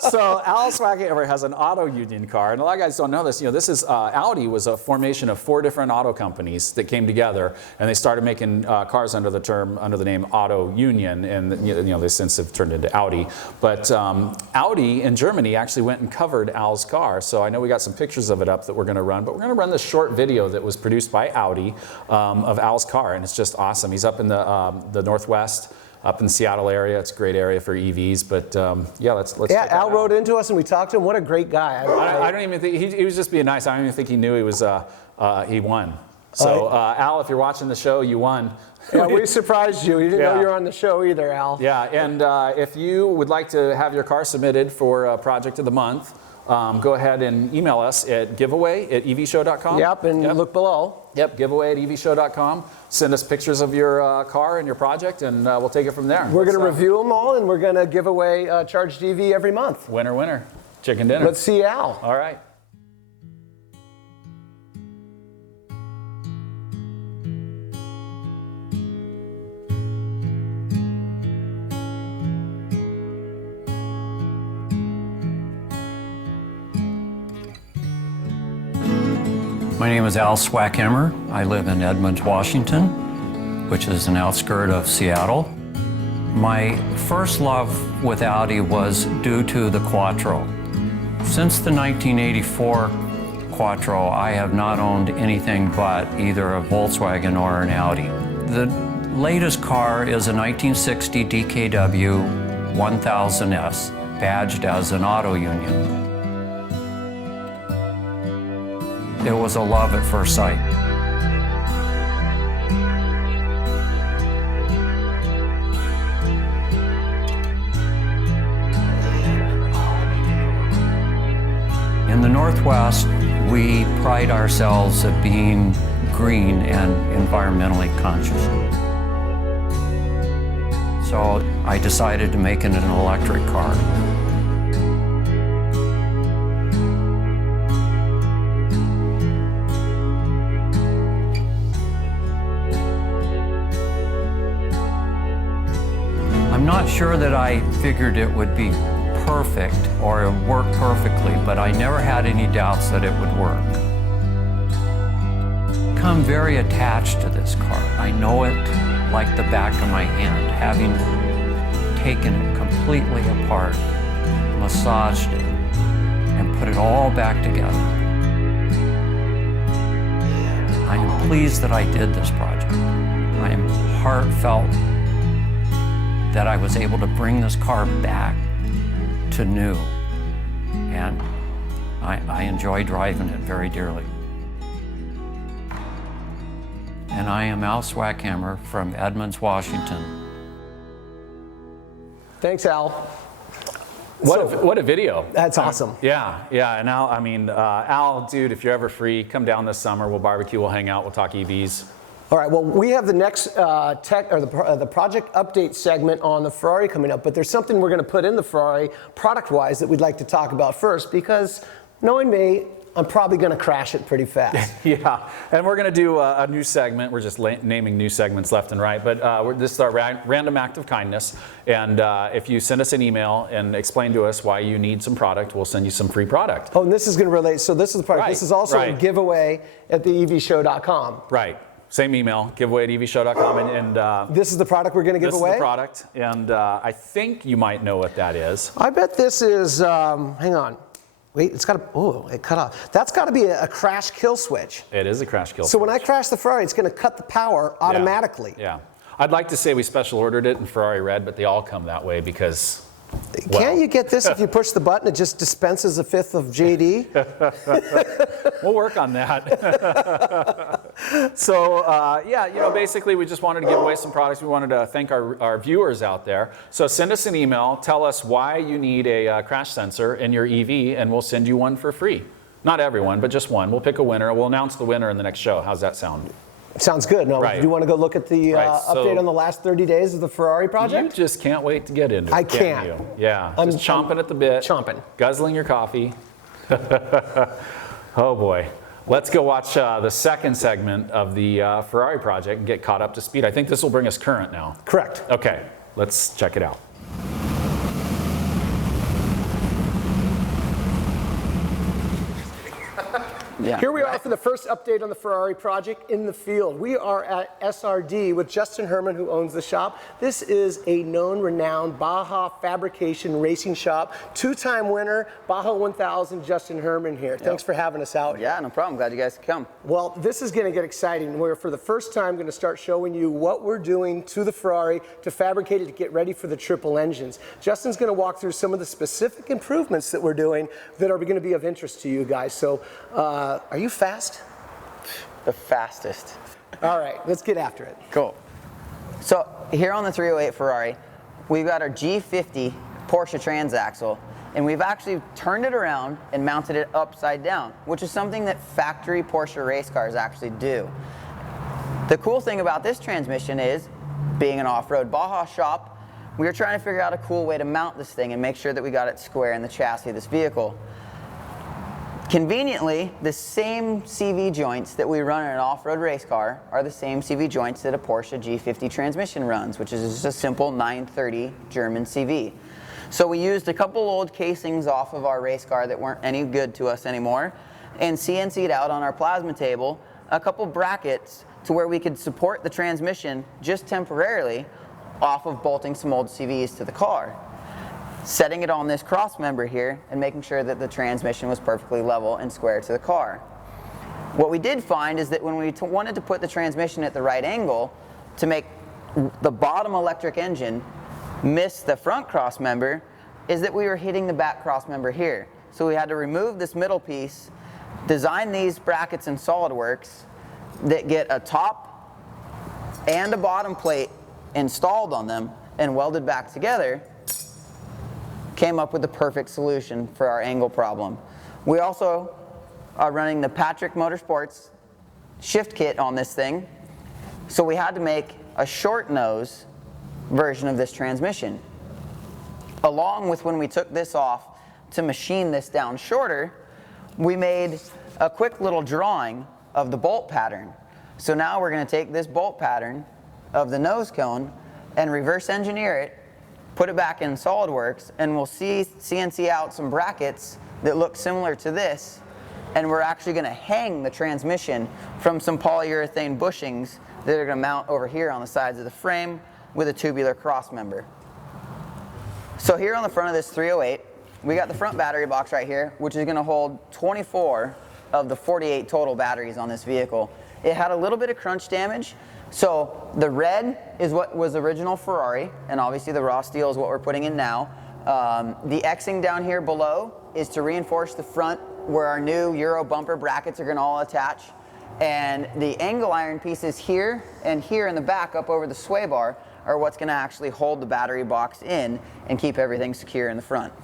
So Al Swackhammer has an Auto Union car, and a lot of guys don't know this. You know, this is Audi was a formation of 4 different auto companies that came together, and they started making cars under the name Auto Union, and you know they since have turned into Audi. But Audi in Germany actually went and covered Al's car. So I know we got some pictures of it up that we're going to run, but we're going to run this short video that was produced by Audi of Al's car, and it's just awesome. He's up in the Northwest, up in the Seattle area. It's a great area for EVs, but yeah, let's check Al it wrote out. into us and we talked to him. What a great guy. I don't even think, he was just being nice. I don't even think he knew he was, he won. So Al, if you're watching the show, you won. Yeah, we surprised you. You didn't know you were on the show either, Al. Yeah, and if you would like to have your car submitted for Project of the Month, go ahead and email us at giveaway@evshow.com. Yep, and look below. Yep, giveaway@evshow.com. Send us pictures of your car and your project, and we'll take it from there. We're going to review them all, and we're going to give away ChargeDV every month. Winner, winner. Chicken dinner. Let's see Al. All right. My name is Al Swackhammer. I live in Edmonds, Washington, which is an outskirt of Seattle. My first love with Audi was due to the Quattro. Since the 1984 Quattro, I have not owned anything but either a Volkswagen or an Audi. The latest car is a 1960 DKW 1000S, badged as an Auto Union. It was a love at first sight. In the Northwest, we pride ourselves at being green and environmentally conscious. So I decided to make it an electric car. I'm not sure that I figured it would be perfect or it worked perfectly, but I never had any doubts that it would work. I'm very attached to this car. I know it like the back of my hand, having taken it completely apart, massaged it, and put it all back together. I am pleased that I did this project. I am heartfelt that I was able to bring this car back to new, and I enjoy driving it very dearly. And I am Al Swackhammer from Edmonds, Washington. Thanks, Al. What a video. That's awesome. Yeah, and Al, I mean, Al, dude, if you're ever free, come down this summer. We'll barbecue, we'll hang out, we'll talk EVs. All right, well, we have the next the project update segment on the Ferrari coming up, but there's something we're going to put in the Ferrari product-wise that we'd like to talk about first, because knowing me, I'm probably going to crash it pretty fast. Yeah, and we're going to do a new segment. We're just naming new segments left and right, but this is our random act of kindness. And if you send us an email and explain to us why you need some product, we'll send you some free product. Oh, and this is going to relate. So this is the product. Right, This is also a right. giveaway at the evshow.com. Right. Same email, giveaway at evshow.com. And This is the product we're going to give away? This is the product, and I think you might know what that is. I bet this is, hang on. Wait, it's got to, oh, it cut off. That's got to be a crash kill switch. It is a crash kill So switch. when I crash the Ferrari, it's going to cut the power automatically. Yeah. I'd like to say we special ordered it in Ferrari red, but they all come that way because, well. Can't you get this if you push the button, it just dispenses a fifth of JD? We'll work on that. So, yeah, you know, basically we just wanted to give away some products. We wanted to thank our viewers out there. So send us an email, tell us why you need a crash sensor in your EV, and we'll send you one for free. Not everyone, but just one. We'll pick a winner. We'll announce the winner in the next show. How's that sound? Sounds good. Now, Right. do you want to go look at the update on the last 30 days of the Ferrari project? You just can't wait to get into it, I can't can't. you? Yeah, I'm just chomping at the bit. chomping. Guzzling your coffee. Oh boy. Let's go watch the second segment of the Ferrari project and get caught up to speed. I think this will bring us current now. Correct. Okay, let's check it out. Yeah. Here we are for the first update on the Ferrari project in the field. We are at SRD with Justin Herman, who owns the shop. This is a known, renowned Baja fabrication racing shop. Two-time winner, Baja 1000, Justin Herman here. Thanks for having us out. Yeah, no problem. Glad you guys could come. Well, this is going to get exciting. We're, for the first time, going to start showing you what we're doing to the Ferrari to fabricate it to get ready for the triple engines. Justin's going to walk through some of the specific improvements that we're doing that are going to be of interest to you guys. So, are you fast? The fastest. All right, let's get after it. Cool. So here on the 308 Ferrari, we've got our G50 Porsche transaxle, and we've actually turned it around and mounted it upside down, which is something that factory Porsche race cars actually do. The cool thing about this transmission is, being an off-road Baja shop, we were trying to figure out a cool way to mount this thing and make sure that we got it square in the chassis of this vehicle. Conveniently, the same CV joints that we run in an off-road race car are the same CV joints that a Porsche G50 transmission runs, which is just a simple 930 German CV. So we used a couple old casings off of our race car that weren't any good to us anymore, and CNC'd out on our plasma table a couple brackets to where we could support the transmission just temporarily off of bolting some old CVs to the car. Setting it on this cross member here and making sure that the transmission was perfectly level and square to the car. What we did find is that when we wanted to put the transmission at the right angle to make the bottom electric engine miss the front cross member, is that we were hitting the back cross member here. So we had to remove this middle piece, design these brackets in SolidWorks that get a top and a bottom plate installed on them and welded back together. Came up with the perfect solution for our angle problem. We also are running the Patrick Motorsports shift kit on this thing, so we had to make a short nose version of this transmission. Along with when we took this off to machine this down shorter, we made a quick little drawing of the bolt pattern. So now we're going to take this bolt pattern of the nose cone and reverse engineer it, put it back in SolidWorks, and we'll CNC out some brackets that look similar to this, and we're actually going to hang the transmission from some polyurethane bushings that are going to mount over here on the sides of the frame with a tubular cross member. So here on the front of this 308, we got the front battery box right here, which is going to hold 24 of the 48 total batteries on this vehicle. It had a little bit of crunch damage. So the red is what was original Ferrari, and obviously the raw steel is what we're putting in now. The Xing down here below is to reinforce the front where our new Euro bumper brackets are going to all attach. And the angle iron pieces here and here in the back up over the sway bar are what's going to actually hold the battery box in and keep everything secure in the front.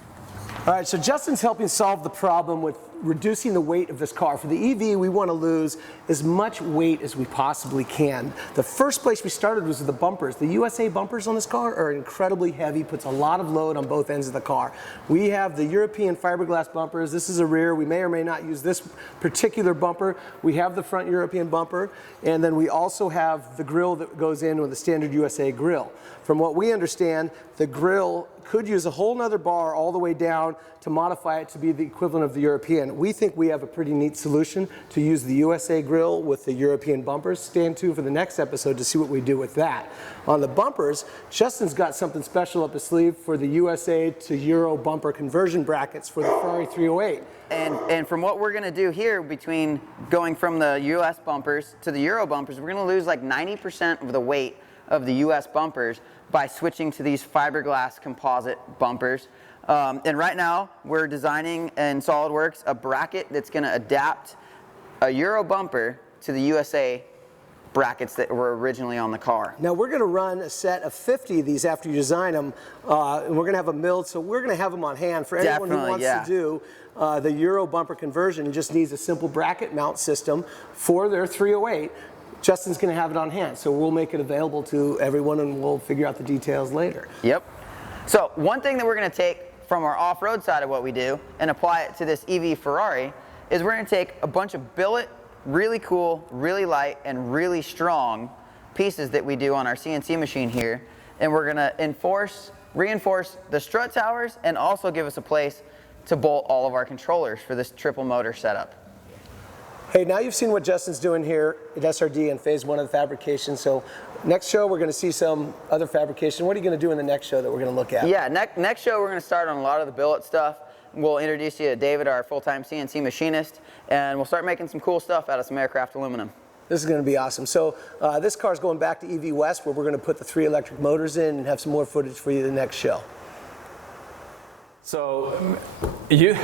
All right, so Justin's helping solve the problem with reducing the weight of this car. For the EV, we want to lose as much weight as we possibly can. The first place we started was with the bumpers. The USA bumpers on this car are incredibly heavy, puts a lot of load on both ends of the car. We have the European fiberglass bumpers. This is a rear. We may or may not use this particular bumper. We have the front European bumper, and then we also have the grille that goes in with the standard USA grille. From what we understand, the grille could use a whole nother bar all the way down to modify it to be the equivalent of the European. We think we have a pretty neat solution to use the USA grille with the European bumpers. Stand tuned for the next episode to see what we do with that. On the bumpers, Justin's got something special up his sleeve for the USA to Euro bumper conversion brackets for the Ferrari 308. And from what we're going to do here, between going from the US bumpers to the Euro bumpers, we're going to lose like 90% of the weight of the US bumpers by switching to these fiberglass composite bumpers. And right now we're designing in SolidWorks a bracket that's going to adapt a Euro bumper to the USA brackets that were originally on the car. Now we're going to run a set of 50 of these after you design them, and we're going to have them milled, so we're going to have them on hand for anyone who wants to do the Euro bumper conversion and just needs a simple bracket mount system for their 308. Justin's going to have it on hand, so we'll make it available to everyone and we'll figure out the details later. Yep. So one thing that we're going to take from our off-road side of what we do and apply it to this EV Ferrari is we're going to take a bunch of billet, really cool, really light, and really strong pieces that we do on our CNC machine here, and we're going to reinforce the strut towers and also give us a place to bolt all of our controllers for this triple motor setup. Hey, now you've seen what Justin's doing here at SRD in phase 1 of the fabrication. So next show, we're going to see some other fabrication. What are you going to do in the next show that we're going to look at? Yeah, next show, we're going to start on a lot of the billet stuff. We'll introduce you to David, our full-time CNC machinist, and we'll start making some cool stuff out of some aircraft aluminum. This is going to be awesome. So this car's going back to EV West, where we're going to put the 3 electric motors in and have some more footage for you the next show. So you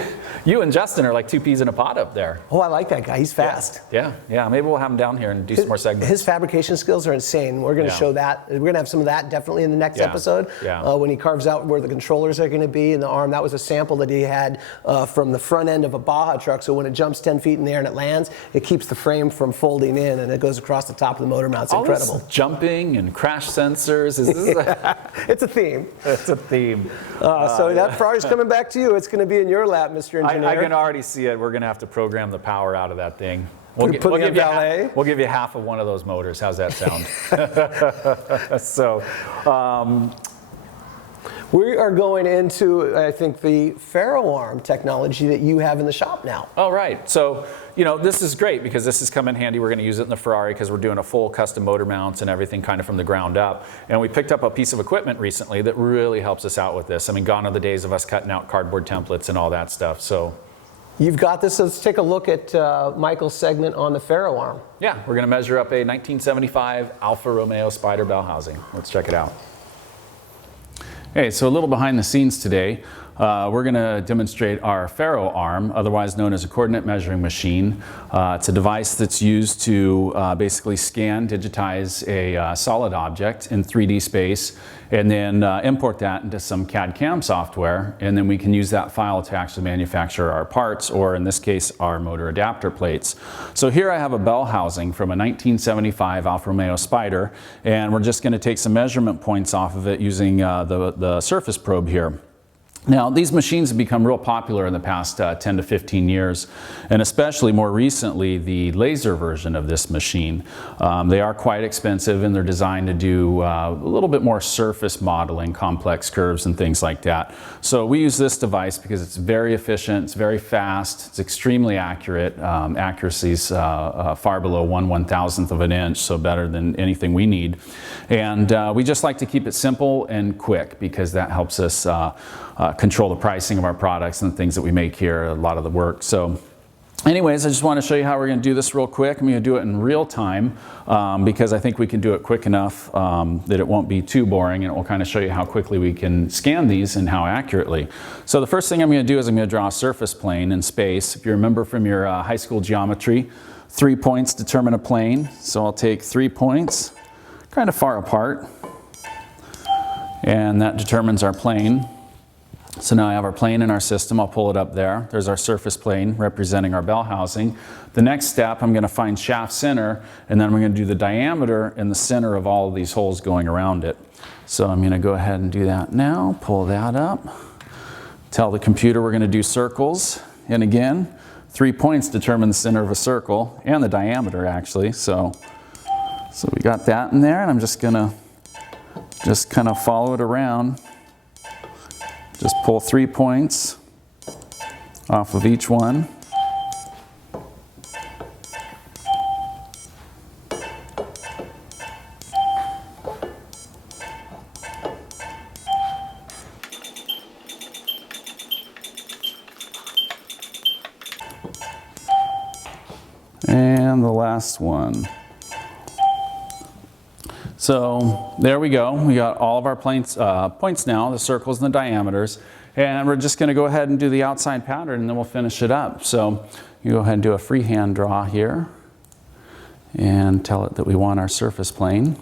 and Justin are like two peas in a pod up there. Oh, I like that guy. He's fast. Yeah. Maybe we'll have him down here and do some more segments. His fabrication skills are insane. We're going to show that. We're going to have some of that definitely in the next episode. When he carves out where the controllers are going to be in the arm. That was a sample that he had from the front end of a Baja truck. So when it jumps 10 feet in the air and it lands, it keeps the frame from folding in and it goes across the top of the motor mount. It's incredible. This jumping and crash sensors. It's a theme. It's a theme. So that Ferrari's coming back to you. It's going to be in your lap, Mr. Engineer. I can already see it. We're going to have to program the power out of that thing. We'll give you half of one of those motors. How's that sound? So we are going into, I think, the Faro Arm technology that you have in the shop now. Oh, right. So, this is great because this has come in handy. We're going to use it in the Ferrari because we're doing a full custom motor mounts and everything kind of from the ground up. And we picked up a piece of equipment recently that really helps us out with this. I mean, gone are the days of us cutting out cardboard templates and all that stuff. So you've got this. So let's take a look at Michael's segment on the Faro Arm. Yeah, we're going to measure up a 1975 Alfa Romeo Spider bell housing. Let's check it out. Okay, so a little behind the scenes today. We're going to demonstrate our Faro Arm, otherwise known as a coordinate measuring machine. It's a device that's used to basically scan, digitize a solid object in 3D space, and then import that into some CAD/CAM software, and then we can use that file to actually manufacture our parts, or in this case, our motor adapter plates. So here I have a bell housing from a 1975 Alfa Romeo Spider, and we're just going to take some measurement points off of it using the surface probe here. Now, these machines have become real popular in the past 10 to 15 years, and especially more recently, the laser version of this machine. They are quite expensive, and they're designed to do a little bit more surface modeling, complex curves and things like that. So we use this device because it's very efficient, it's very fast, it's extremely accurate. Accuracy's far below 1/1000th of an inch, so better than anything we need. And we just like to keep it simple and quick because that helps us control the pricing of our products and the things that we make here, a lot of the work. So anyways, I just want to show you how we're going to do this real quick. I'm going to do it in real time because I think we can do it quick enough that it won't be too boring, and it will kind of show you how quickly we can scan these and how accurately. So the first thing I'm going to do is I'm going to draw a surface plane in space. If you remember from your high school geometry, 3 points determine a plane. So I'll take 3 points kind of far apart, and that determines our plane. So now I have our plane in our system. I'll pull it up there. There's our surface plane representing our bell housing. The next step, I'm going to find shaft center, and then I'm going to do the diameter in the center of all of these holes going around it. So I'm going to go ahead and do that now. Pull that up. Tell the computer we're going to do circles. And again, 3 points determine the center of a circle and the diameter actually. So we got that in there, and I'm just going to kind of follow it around. Just pull 3 points off of each one. And the last one. So there we go. We got all of our points now, the circles and the diameters. And we're just going to go ahead and do the outside pattern, and then we'll finish it up. So you go ahead and do a freehand draw here and tell it that we want our surface plane.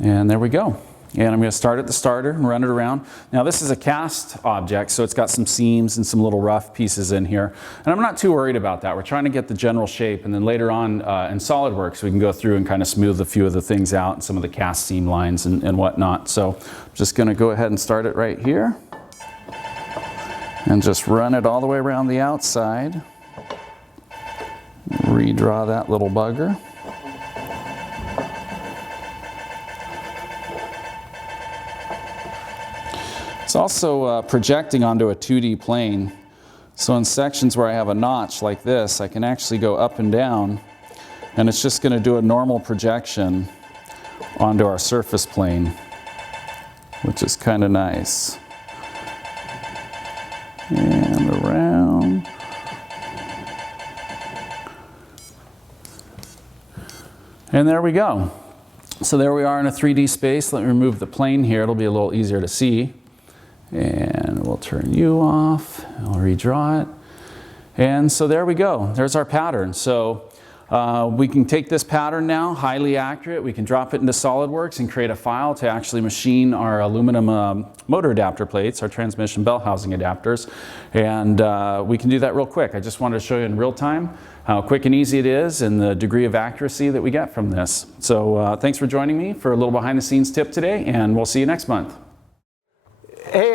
And there we go. And I'm going to start at the starter and run it around. Now this is a cast object, so it's got some seams and some little rough pieces in here. And I'm not too worried about that. We're trying to get the general shape, and then later on in SolidWorks we can go through and kind of smooth a few of the things out and some of the cast seam lines and whatnot. So I'm just going to go ahead and start it right here. And just run it all the way around the outside. Redraw that little bugger. It's also projecting onto a 2D plane. So in sections where I have a notch like this, I can actually go up and down, and it's just going to do a normal projection onto our surface plane, which is kind of nice. And around. And there we go. So there we are in a 3D space. Let me remove the plane here. It'll be a little easier to see. And we'll turn you off. I'll redraw it. And so there we go. There's our pattern. So we can take this pattern now, highly accurate. We can drop it into SolidWorks and create a file to actually machine our aluminum motor adapter plates, our transmission bell housing adapters. And we can do that real quick. I just wanted to show you in real time how quick and easy it is and the degree of accuracy that we get from this. So thanks for joining me for a little behind the scenes tip today, and we'll see you next month. Hey,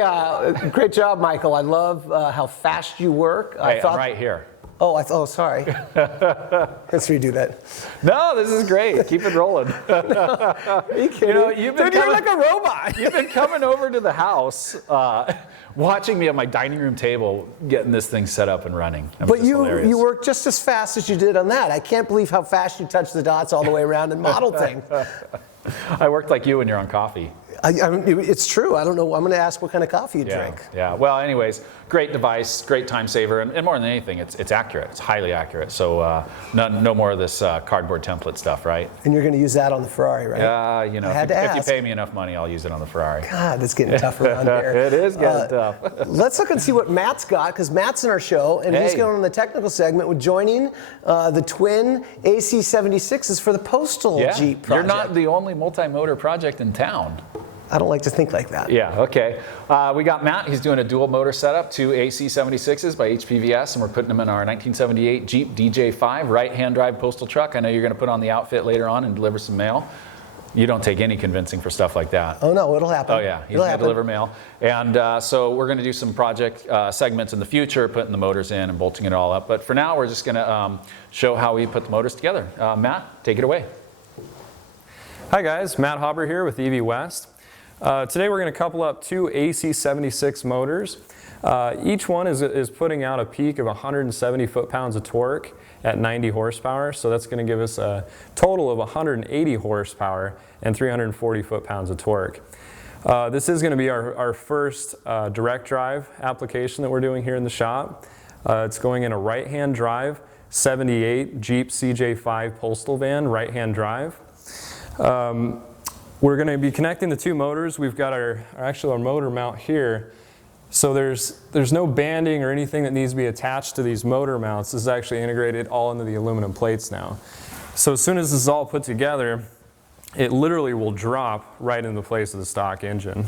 great job, Michael. I love how fast you work. Hey, I'm right here. Oh, sorry. Let's redo that. No, this is great. Keep it rolling. Are you kidding? You know, you're like a robot. You've been coming over to the house, watching me at my dining room table, getting this thing set up and running. But you work just as fast as you did on that. I can't believe how fast you touch the dots all the way around and model things. I worked like you when you're on coffee. It's true. I don't know. I'm going to ask what kind of coffee you drink. Yeah. Well, anyways, great device, great time saver, and more than anything, it's accurate. It's highly accurate. So no more of this cardboard template stuff, right? And you're going to use that on the Ferrari, right? Yeah, you know, if you pay me enough money, I'll use it on the Ferrari. God, it's getting tough around here. It is getting tough. Let's look and see what Matt's got, because Matt's in our show, and he's going on the technical segment with joining the twin AC76s for the Postal Jeep project. You're not the only multi-motor project in town. I don't like to think like that. Yeah, okay. We got Matt. He's doing a dual motor setup, 2 AC76s by HPEVS, and we're putting them in our 1978 Jeep DJ5 right-hand drive postal truck. I know you're going to put on the outfit later on and deliver some mail. You don't take any convincing for stuff like that. Oh no, it'll happen. Oh yeah, he's It'll going to happen. deliver mail. And so we're going to do some project segments in the future, putting the motors in and bolting it all up. But for now, we're just going to show how we put the motors together. Matt, take it away. Hi guys, Matt Hauber here with EV West. Today we're going to couple up two AC76 motors. Each one is putting out a peak of 170 foot-pounds of torque at 90 horsepower, so that's going to give us a total of 180 horsepower and 340 foot-pounds of torque. This is going to be our first direct drive application that we're doing here in the shop. It's going in a right-hand drive, 78 Jeep CJ5 postal van, right-hand drive. We're going to be connecting the two motors. We've got our motor mount here. So there's no banding or anything that needs to be attached to these motor mounts. This is actually integrated all into the aluminum plates now. So as soon as this is all put together, it literally will drop right into place of the stock engine.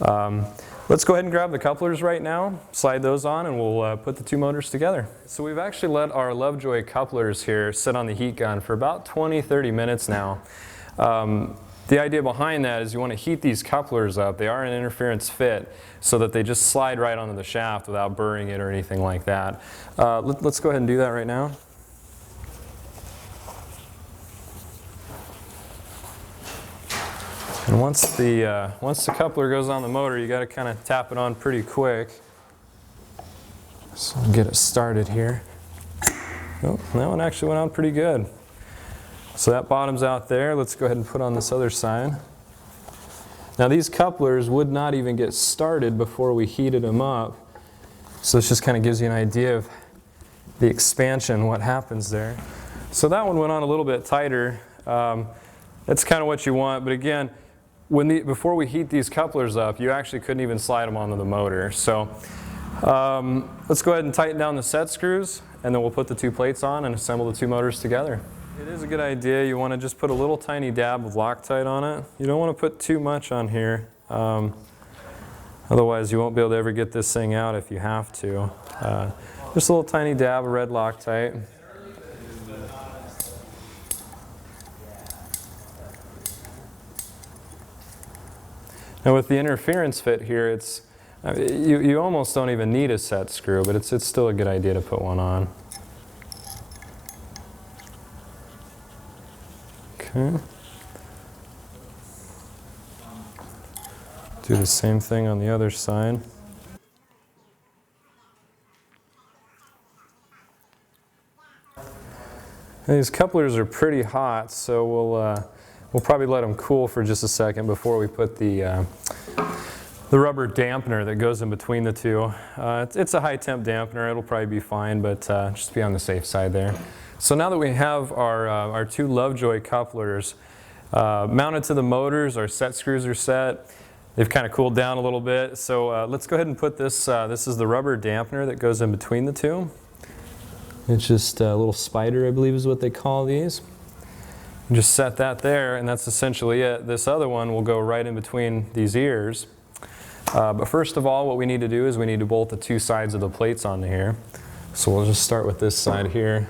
Let's go ahead and grab the couplers right now, slide those on, and we'll put the two motors together. So we've actually let our Lovejoy couplers here sit on the heat gun for about 20-30 minutes now. The idea behind that is you want to heat these couplers up. They are an interference fit so that they just slide right onto the shaft without burring it or anything like that. Let's go ahead and do that right now. And once the coupler goes on the motor, you got to kind of tap it on pretty quick. So I'll get it started here. Oh, that one actually went on pretty good. So that bottom's out there. Let's go ahead and put on this other side. Now these couplers would not even get started before we heated them up. So this just kind of gives you an idea of the expansion, what happens there. So that one went on a little bit tighter. That's kind of what you want, but again, before we heat these couplers up, you actually couldn't even slide them onto the motor. So let's go ahead and tighten down the set screws, and then we'll put the two plates on and assemble the two motors together. It is a good idea. You want to just put a little tiny dab of Loctite on it. You don't want to put too much on here. Otherwise, you won't be able to ever get this thing out if you have to. Just a little tiny dab of red Loctite. Now with the interference fit here, you almost don't even need a set screw, but it's still a good idea to put one on. Okay. Do the same thing on the other side. And these couplers are pretty hot, so we'll probably let them cool for just a second before we put the rubber dampener that goes in between the two. It's a high temp dampener. It'll probably be fine, but just be on the safe side there. So now that we have our two Lovejoy couplers mounted to the motors, our set screws are set. They've kind of cooled down a little bit. So let's go ahead and put this, this is the rubber dampener that goes in between the two. It's just a little spider, I believe is what they call these. You just set that there, and that's essentially it. This other one will go right in between these ears. But first of all, what we need to do is we need to bolt the two sides of the plates onto here. So we'll just start with this side here.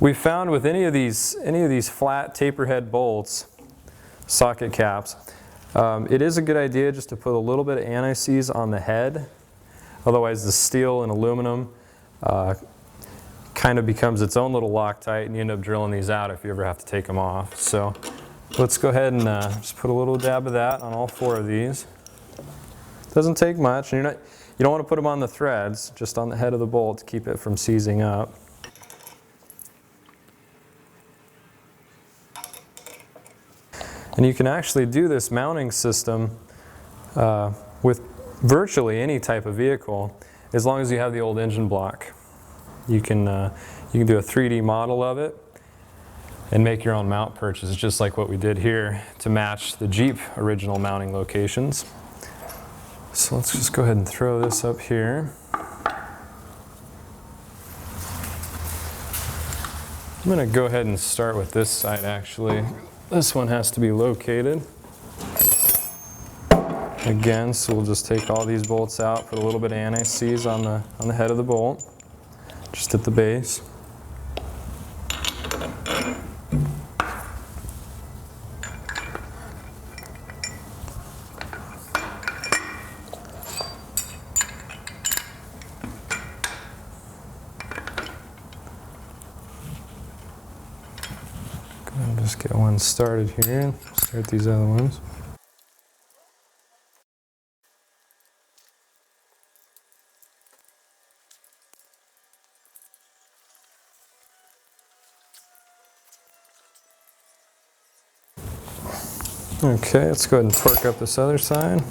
We found with any of these flat taper head bolts, socket caps, it is a good idea just to put a little bit of anti-seize on the head. Otherwise the steel and aluminum kind of becomes its own little Loctite, and you end up drilling these out if you ever have to take them off. So let's go ahead and just put a little dab of that on all four of these. Doesn't take much, and you don't want to put them on the threads, just on the head of the bolt to keep it from seizing up. And you can actually do this mounting system with virtually any type of vehicle, as long as you have the old engine block. You can do a 3D model of it and make your own mount purchase, just like what we did here to match the Jeep original mounting locations. So let's just go ahead and throw this up here. I'm going to go ahead and start with this side actually. This one has to be located. Again, so we'll just take all these bolts out, put a little bit of anti-seize on the head of the bolt, just at the base. one started here. Start these other ones. Okay, let's go ahead and torque up this other side.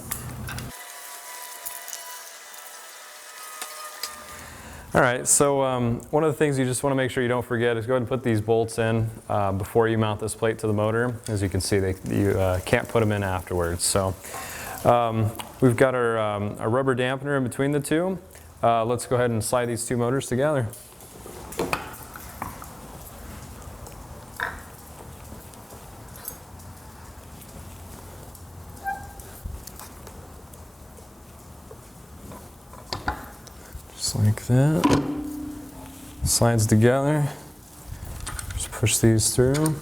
All right, so one of the things you just want to make sure you don't forget is go ahead and put these bolts in before you mount this plate to the motor. As you can see, you can't put them in afterwards. So we've got our rubber dampener in between the two. Let's go ahead and slide these two motors together. Like that. Slides together. Just push these through.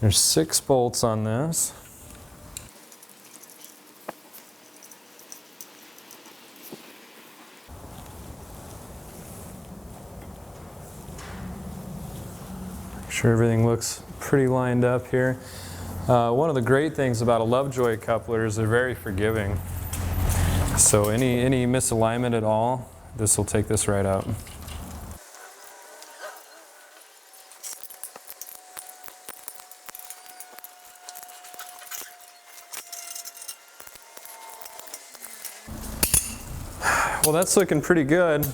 There's 6 bolts on this. Make sure everything looks pretty lined up here. One of the great things about a Lovejoy coupler is they're very forgiving. So any misalignment at all, this will take this right up. Well, that's looking pretty good.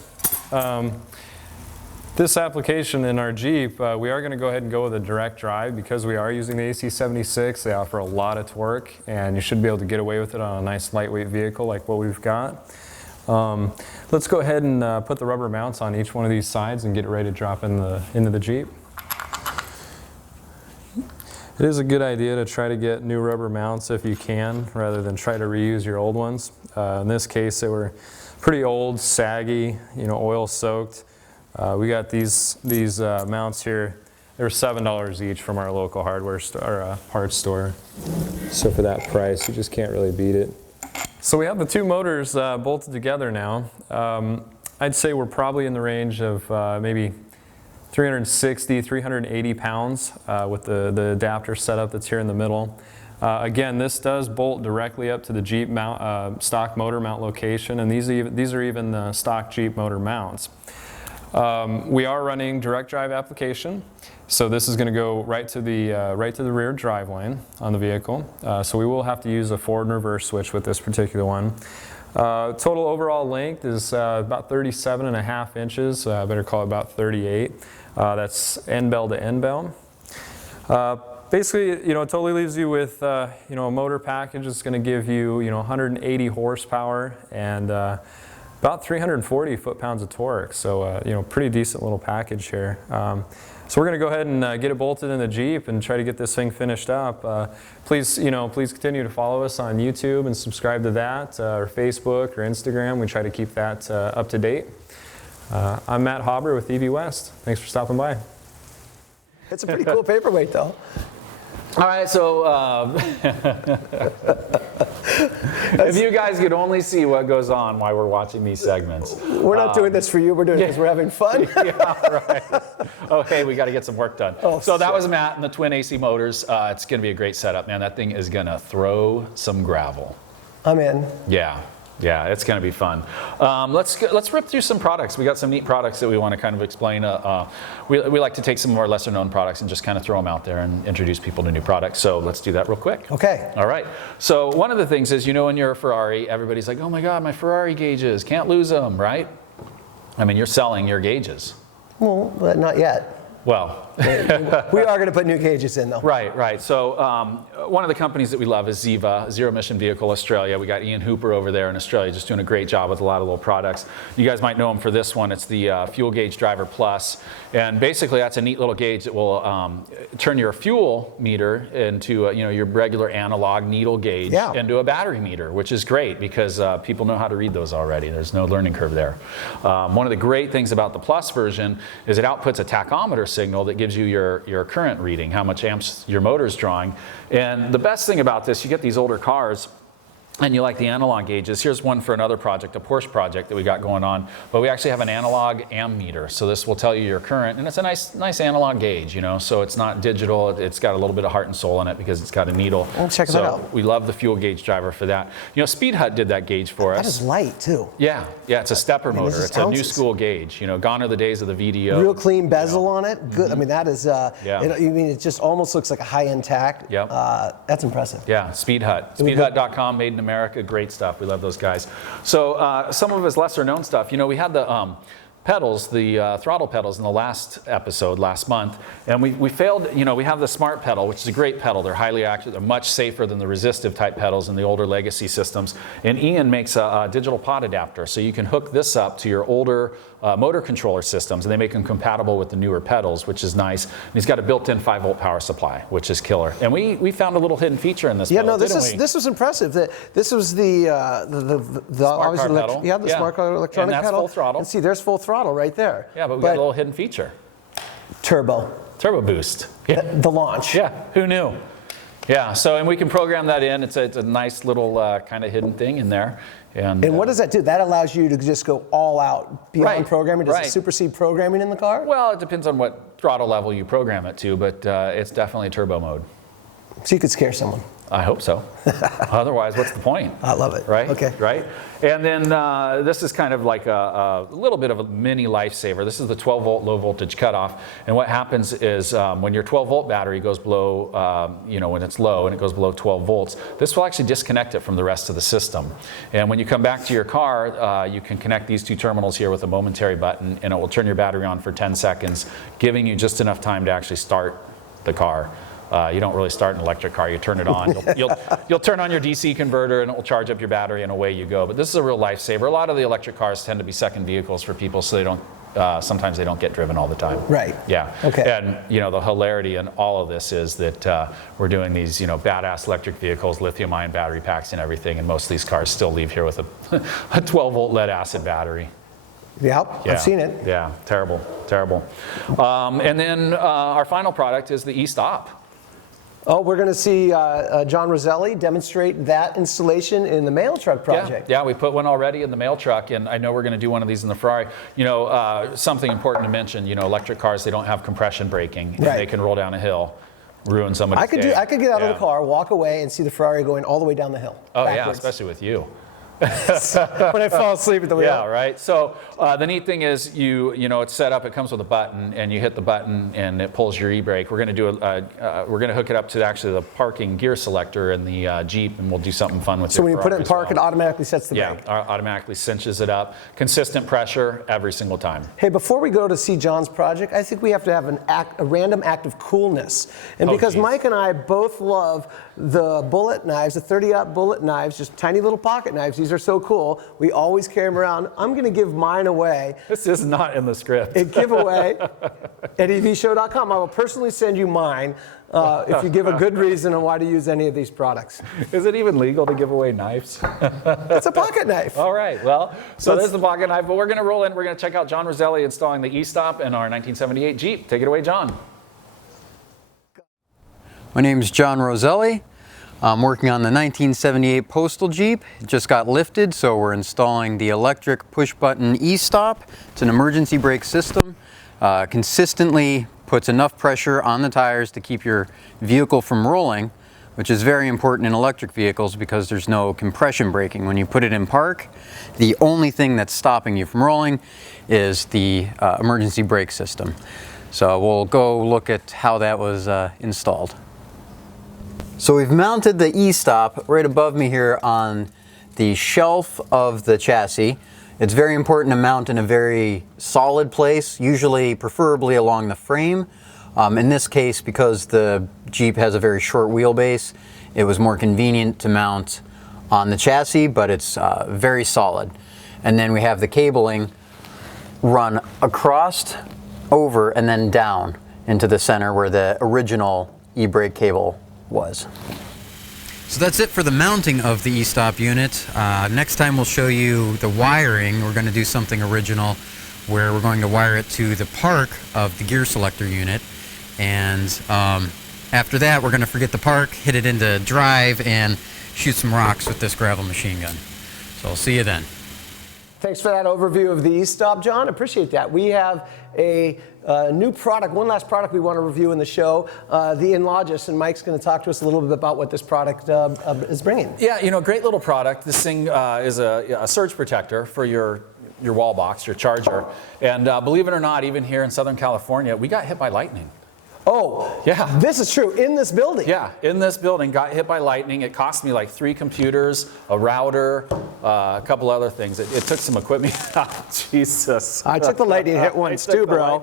This application in our Jeep, we are going to go ahead and go with a direct drive because we are using the AC76. They offer a lot of torque, and you should be able to get away with it on a nice lightweight vehicle like what we've got. Let's go ahead and put the rubber mounts on each one of these sides and get it ready to drop into the Jeep. It is a good idea to try to get new rubber mounts if you can, rather than try to reuse your old ones. In this case, they were pretty old, saggy, oil soaked. We got these mounts here. They're $7 each from our local hardware store, parts store. So for that price, you just can't really beat it. So we have the two motors bolted together now. I'd say we're probably in the range of maybe 360, 380 pounds with the adapter setup that's here in the middle. Again, this does bolt directly up to the Jeep mount, stock motor mount location, and these are even the stock Jeep motor mounts. We are running direct drive application, so this is going to go right to the rear drive lane on the vehicle. So we will have to use a forward and reverse switch with this particular one. Total overall length is about 37.5 inches. Better call it about 38. That's end bell to end bell. Basically, it totally leaves you with a motor package that's going to give you 180 horsepower and about 340 foot-pounds of torque, so pretty decent little package here. So we're going to go ahead and get it bolted in the Jeep and try to get this thing finished up. Please continue to follow us on YouTube and subscribe to that, or Facebook or Instagram. We try to keep that up to date. I'm Matt Hauber with EV West. Thanks for stopping by. It's a pretty cool paperweight, though. All right, so if you guys could only see what goes on while we're watching these segments. We're not doing this for you, we're doing it because we're having fun. Yeah, right. Okay, we got to get some work done. So that was Matt and the twin AC motors. It's going to be a great setup, man. That thing is going to throw some gravel. I'm in. Yeah, it's going to be fun. Let's rip through some products. We got some neat products that we want to kind of explain. We like to take some of our lesser known products and just kind of throw them out there and introduce people to new products. So let's do that real quick. Okay. All right. So one of the things is, when you're a Ferrari, everybody's like, oh my God, my Ferrari gauges, can't lose them, right? I mean, you're selling your gauges. Well, not yet. Well, we are going to put new gauges in, though. Right. So one of the companies that we love is ZEVA, Zero Emission Vehicle Australia. We got Ian Hooper over there in Australia just doing a great job with a lot of little products. You guys might know him for this one. It's the Fuel Gauge Driver Plus. And basically that's a neat little gauge that will turn your fuel meter into your regular analog needle gauge into a battery meter, which is great because people know how to read those already. There's no learning curve there. One of the great things about the Plus version is it outputs a tachometer signal that gives you your current reading, how much amps your motor's drawing. And the best thing about this, you get these older cars, and you like the analog gauges, here's one for another project, a Porsche project that we got going on. But we actually have an analog ammeter, so this will tell you your current, and it's a nice analog gauge, you know. So it's not digital. It's got a little bit of heart and soul in it because it's got a needle. Oh, check that out. We love the fuel gauge driver for that. You know, Speed Hut did that gauge for us. That is light too. Yeah, it's a stepper motor. It's a new ounces. school gauge. You know, gone are the days of the VDO. Real clean bezel on it. Good. I mean, that is. It just almost looks like a high-end tack. Yep. That's impressive. Yeah, Speed Hut. SpeedHut.com, made in America, great stuff. We love those guys. So some of his lesser known stuff, you know, we had the pedals, the throttle pedals in the last episode, last month, and we failed, you know, we have the smart pedal, which is a great pedal. They're highly accurate, they're much safer than the resistive type pedals in the older legacy systems. And Ian makes a digital pod adapter, so you can hook this up to your older motor controller systems, and they make them compatible with the newer pedals, which is nice. And he's got a built-in 5-volt power supply, which is killer. And we found a little hidden feature in this pedal, this was impressive. This was the Smart car pedal. the smart car electronic and that's pedal. full throttle. And see, there's full throttle right there. Yeah, but we got a little hidden feature. Turbo boost. Yeah. The launch. Yeah, who knew? Yeah, so, and we can program that in. It's a nice little kind of hidden thing in there. And what does that do? That allows you to just go all out beyond programming. Does it supersede programming in the car? Well, it depends on what throttle level you program it to, but it's definitely turbo mode. So you could scare someone. I hope so. Otherwise, what's the point? I love it. Right? Okay. Right? And then this is kind of like a little bit of a mini lifesaver. This is the 12-volt low voltage cutoff. And what happens is when your 12-volt battery goes below, you know, when it's low and it goes below 12 volts, this will actually disconnect it from the rest of the system. And when you come back to your car, you can connect these two terminals here with a momentary button, and it will turn your battery on for 10 seconds, giving you just enough time to actually start the car. You don't really start an electric car, you turn it on. You'll turn on your DC converter and it will charge up your battery and away you go. But this is a real lifesaver. A lot of the electric cars tend to be second vehicles for people, so they don't, sometimes they don't get driven all the time. Right. Yeah. Okay. And you know, the hilarity in all of this is that we're doing these, you know, badass electric vehicles, lithium-ion battery packs and everything, and most of these cars still leave here with a 12-volt lead acid battery. Yep, Yeah. I've seen it. Yeah, terrible, terrible. And then our final product is the E-Stopp. Oh, we're going to see John Rosselli demonstrate that installation in the mail truck project. Yeah, we put one already in the mail truck, and I know we're going to do one of these in the Ferrari. You know, something important to mention, you know, electric cars, they don't have compression braking. Right. And they can roll down a hill, ruin somebody's day. I could get out of the car, walk away, and see the Ferrari going all the way down the hill. Oh, backwards. yeah, especially with you. When I fall asleep at the wheel. Yeah, right. So the neat thing is, you know, it's set up. It comes with a button, and you hit the button, and it pulls your e-brake. We're going to do we're going to hook it up to actually the parking gear selector in the Jeep, and we'll do something fun with it. So when you put it in park, it automatically sets the brake. Yeah, automatically cinches it up. Consistent pressure every single time. Hey, before we go to see John's project, I think we have to have a random act of coolness. And because Mike and I both love the bullet knives, the 30-aught bullet knives, just tiny little pocket knives. These are so cool. We always carry them around. I'm going to give mine away. This is not in the script. A giveaway at evshow.com. I will personally send you mine if you give a good reason on why to use any of these products. Is it even legal to give away knives? It's a pocket knife. All right. Well, so there's the pocket knife. But we're going to roll in. We're going to check out John Rosselli installing the E-Stopp in our 1978 Jeep. Take it away, John. My name is John Rosselli. I'm working on the 1978 Postal Jeep. It just got lifted, so we're installing the electric push-button E-Stopp. It's an emergency brake system. Consistently puts enough pressure on the tires to keep your vehicle from rolling, which is very important in electric vehicles because there's no compression braking. When you put it in park, the only thing that's stopping you from rolling is the emergency brake system. So we'll go look at how that was installed. So we've mounted the E-Stopp right above me here on the shelf of the chassis. It's very important to mount in a very solid place, usually preferably along the frame. In this case, because the Jeep has a very short wheelbase, it was more convenient to mount on the chassis, but it's very solid. And then we have the cabling run across, over, and then down into the center where the original e-brake cable was. So that's it for the mounting of the E-Stopp unit. Next time we'll show you the wiring. We're going to do something original where we're going to wire it to the park of the gear selector unit and After that, we're going to forget the park, hit it into drive, and shoot some rocks with this gravel machine gun. So I'll see you then. Thanks for that overview of the E-Stopp, John. Appreciate that. We have a new product, one last product we want to review in the show, the InLogis, and Mike's going to talk to us a little bit about what this product is bringing. Yeah, you know, great little product. This thing is a surge protector for your wall box, your charger. And believe it or not, even here in Southern California, we got hit by lightning. Oh, yeah. This is true, in this building. Yeah, in this building, got hit by lightning. It cost me like 3 computers, a router, a couple other things. It took some equipment out. Jesus. I took the lightning hit once too, bro.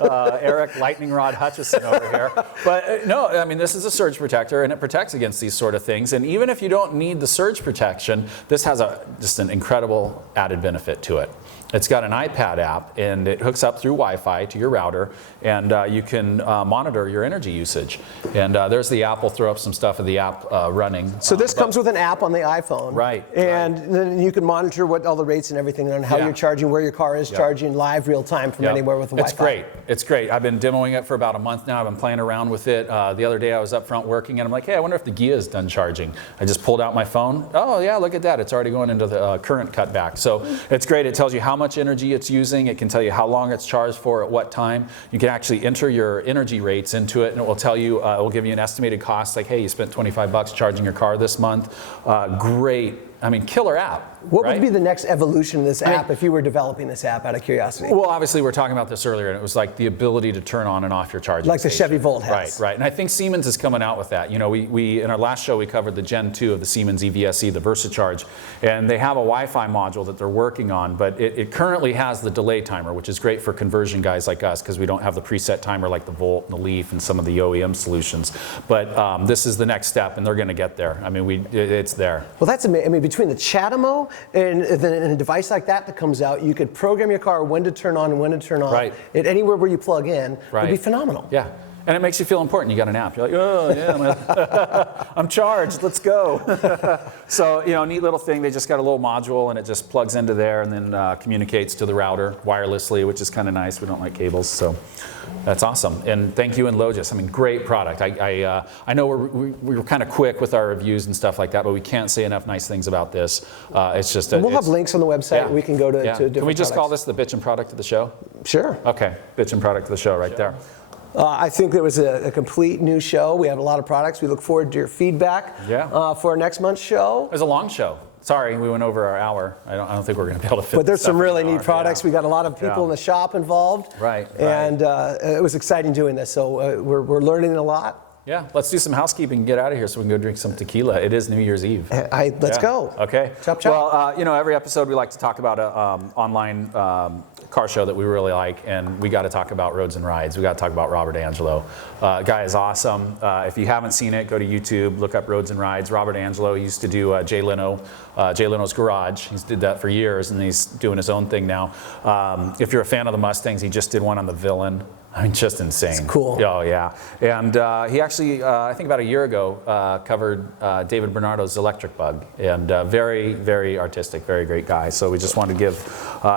Eric Lightning Rod Hutchison over here. But no, I mean, this is a surge protector, and it protects against these sort of things. And even if you don't need the surge protection, this has just an incredible added benefit to it. It's got an iPad app, and it hooks up through Wi-Fi to your router, and you can monitor your energy usage. And there's the app. We'll throw up some stuff of the app running. So this comes with an app on the iPhone. Right. And then you can monitor what all the rates and everything and how you're charging, where your car is charging live, real time from anywhere with the Wi-Fi. It's great. It's great. I've been demoing it for about a month now. I've been playing around with it. The other day I was up front working, and I'm like, hey, I wonder if the Gia is done charging. I just pulled out my phone. Oh, yeah, look at that. It's already going into the current cutback. So it's great. It tells you how much energy it's using. It can tell you how long it's charged for, at what time. You can actually enter your energy rates into it, and it will tell you, it will give you an estimated cost, like, hey, you spent $25 charging your car this month. Great. I mean, killer app. What would be the next evolution of this app if you were developing this app out of curiosity? Well, obviously, we were talking about this earlier, and it was like the ability to turn on and off your charging like the station. Chevy Volt has. Right. And I think Siemens is coming out with that. You know, we in our last show, we covered the Gen 2 of the Siemens EV SE, the VersaCharge, and they have a Wi-Fi module that they're working on, but it currently has the delay timer, which is great for conversion guys like us, because we don't have the preset timer like the Volt and the Leaf and some of the OEM solutions. But this is the next step, and they're going to get there. I mean, it's there. Well, that's amazing. I mean, between the ChaDeMo and a device like that comes out, you could program your car when to turn on and when to turn off. Right. Anywhere where you plug in would be phenomenal. Yeah. And it makes you feel important. You got an app. You're like, oh, yeah, I'm charged. Let's go. So, you know, neat little thing. They just got a little module, and it just plugs into there and then communicates to the router wirelessly, which is kind of nice. We don't like cables, so that's awesome. And thank you, InLogis. I mean, great product. I know we were kind of quick with our reviews and stuff like that, but we can't say enough nice things about this. It's just we'll have links on the website. We can go to different Can we just call products. this the bitchin' product of the show? Sure. Okay, bitchin' product of the show right there. I think it was a complete new show. We have a lot of products. We look forward to your feedback for our next month's show. It was a long show. Sorry, we went over our hour. I don't think we're going to be able to fit. But there's some really in neat products. Yeah. We got a lot of people in the shop involved. Right. And it was exciting doing this. So we're learning a lot. Yeah, let's do some housekeeping and get out of here so we can go drink some tequila. It is New Year's Eve. Let's go. Okay. Chop, chop. Well, you know, every episode we like to talk about an online car show that we really like, and we got to talk about Roads and Rides. We got to talk about Robert Angelo. Guy is awesome. If you haven't seen it, go to YouTube, look up Roads and Rides. Robert Angelo, he used to do Jay Leno's Garage. He's did that for years, and he's doing his own thing now. If you're a fan of the Mustangs, he just did one on the Villain. I mean, just insane. It's cool. Oh, yeah. And he actually, I think about a year ago, covered David Bernardo's Electric Bug. And very, very artistic, very great guy. So we just wanted to give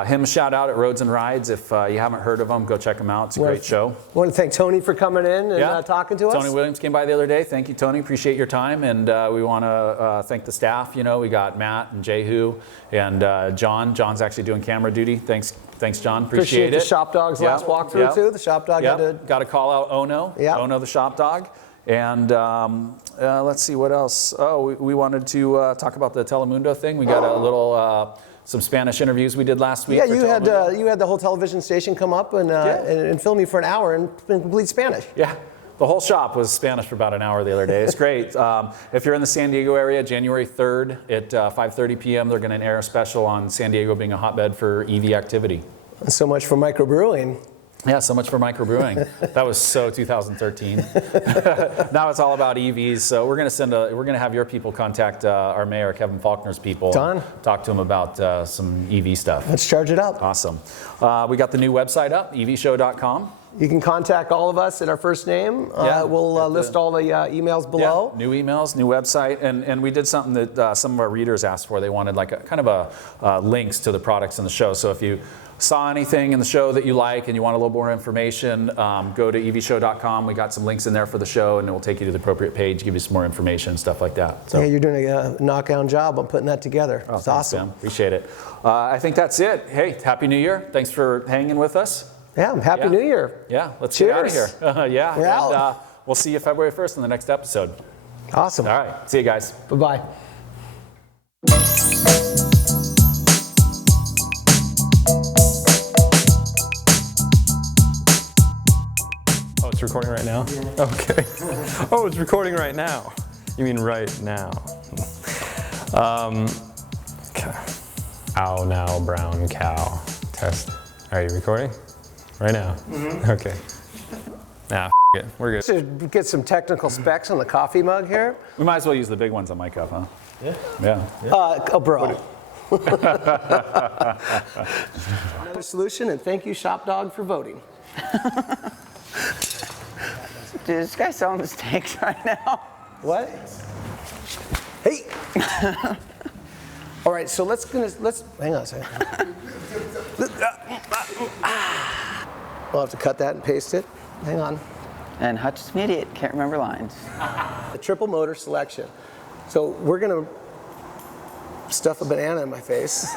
him a shout out at Roads and Rides. If you haven't heard of him, go check him out. It's a great show. I want to thank Tony for coming in and talking to us. Tony Williams came by the other day. Thank you, Tony. Appreciate your time. And we want to thank the staff. You know, we got Matt and Jehu and John. John's actually doing camera duty. Thanks, John. Appreciate it. The Shop Dog's last walkthrough, too. The Shop Dog had to... Got to call out Ono. Ono the Shop Dog. And let's see, what else? Oh, we wanted to talk about the Telemundo thing. We got a little... some Spanish interviews we did last week. Yeah, you had the whole television station come up and film you for an hour in complete Spanish. Yeah. The whole shop was Spanish for about an hour the other day. It's great. If you're in the San Diego area, January 3rd at 5:30 p.m., they're going to air a special on San Diego being a hotbed for EV activity. And so much for microbrewing. Yeah, so much for microbrewing. That was so 2013. Now it's all about EVs. So we're going to have your people contact our mayor, Kevin Faulkner's people. Done. Talk to him about some EV stuff. Let's charge it up. Awesome. We got the new website up, evshow.com. You can contact all of us at our first name. We'll list all the emails below. Yeah, new emails, new website, and we did something that some of our readers asked for. They wanted like a kind of links to the products in the show. So if you saw anything in the show that you like and you want a little more information, go to evshow.com. We got some links in there for the show, and it will take you to the appropriate page, give you some more information and stuff like that. So. Hey, you're doing a knockdown job on putting that together. Oh, It's thanks, awesome. Sam. Appreciate it. I think that's it. Hey, Happy New Year. Thanks for hanging with us. Yeah, Happy New Year. Yeah, let's get out of Cheers. here. Yeah, We're and out. we'll see you February 1st in the next episode. Awesome. All right, see you guys. Bye-bye. Oh, it's recording right now? Okay. Oh, it's recording right now. You mean right now. Okay. Ow now, brown cow. Test. Are you recording? Right now? Okay. Nah, it. We're good. Should get some technical specs on the coffee mug here. We might as well use the big ones on my cup, huh? Yeah. Yeah. Bro. Another solution, and thank you, Shop Dog, for voting. Dude, this guy's selling the steaks right now. What? Hey. All right, so let's hang on a second. We'll have to cut that and paste it. Hang on. And Hutchison idiot, can't remember lines. The triple motor selection. So we're gonna stuff a banana in my face.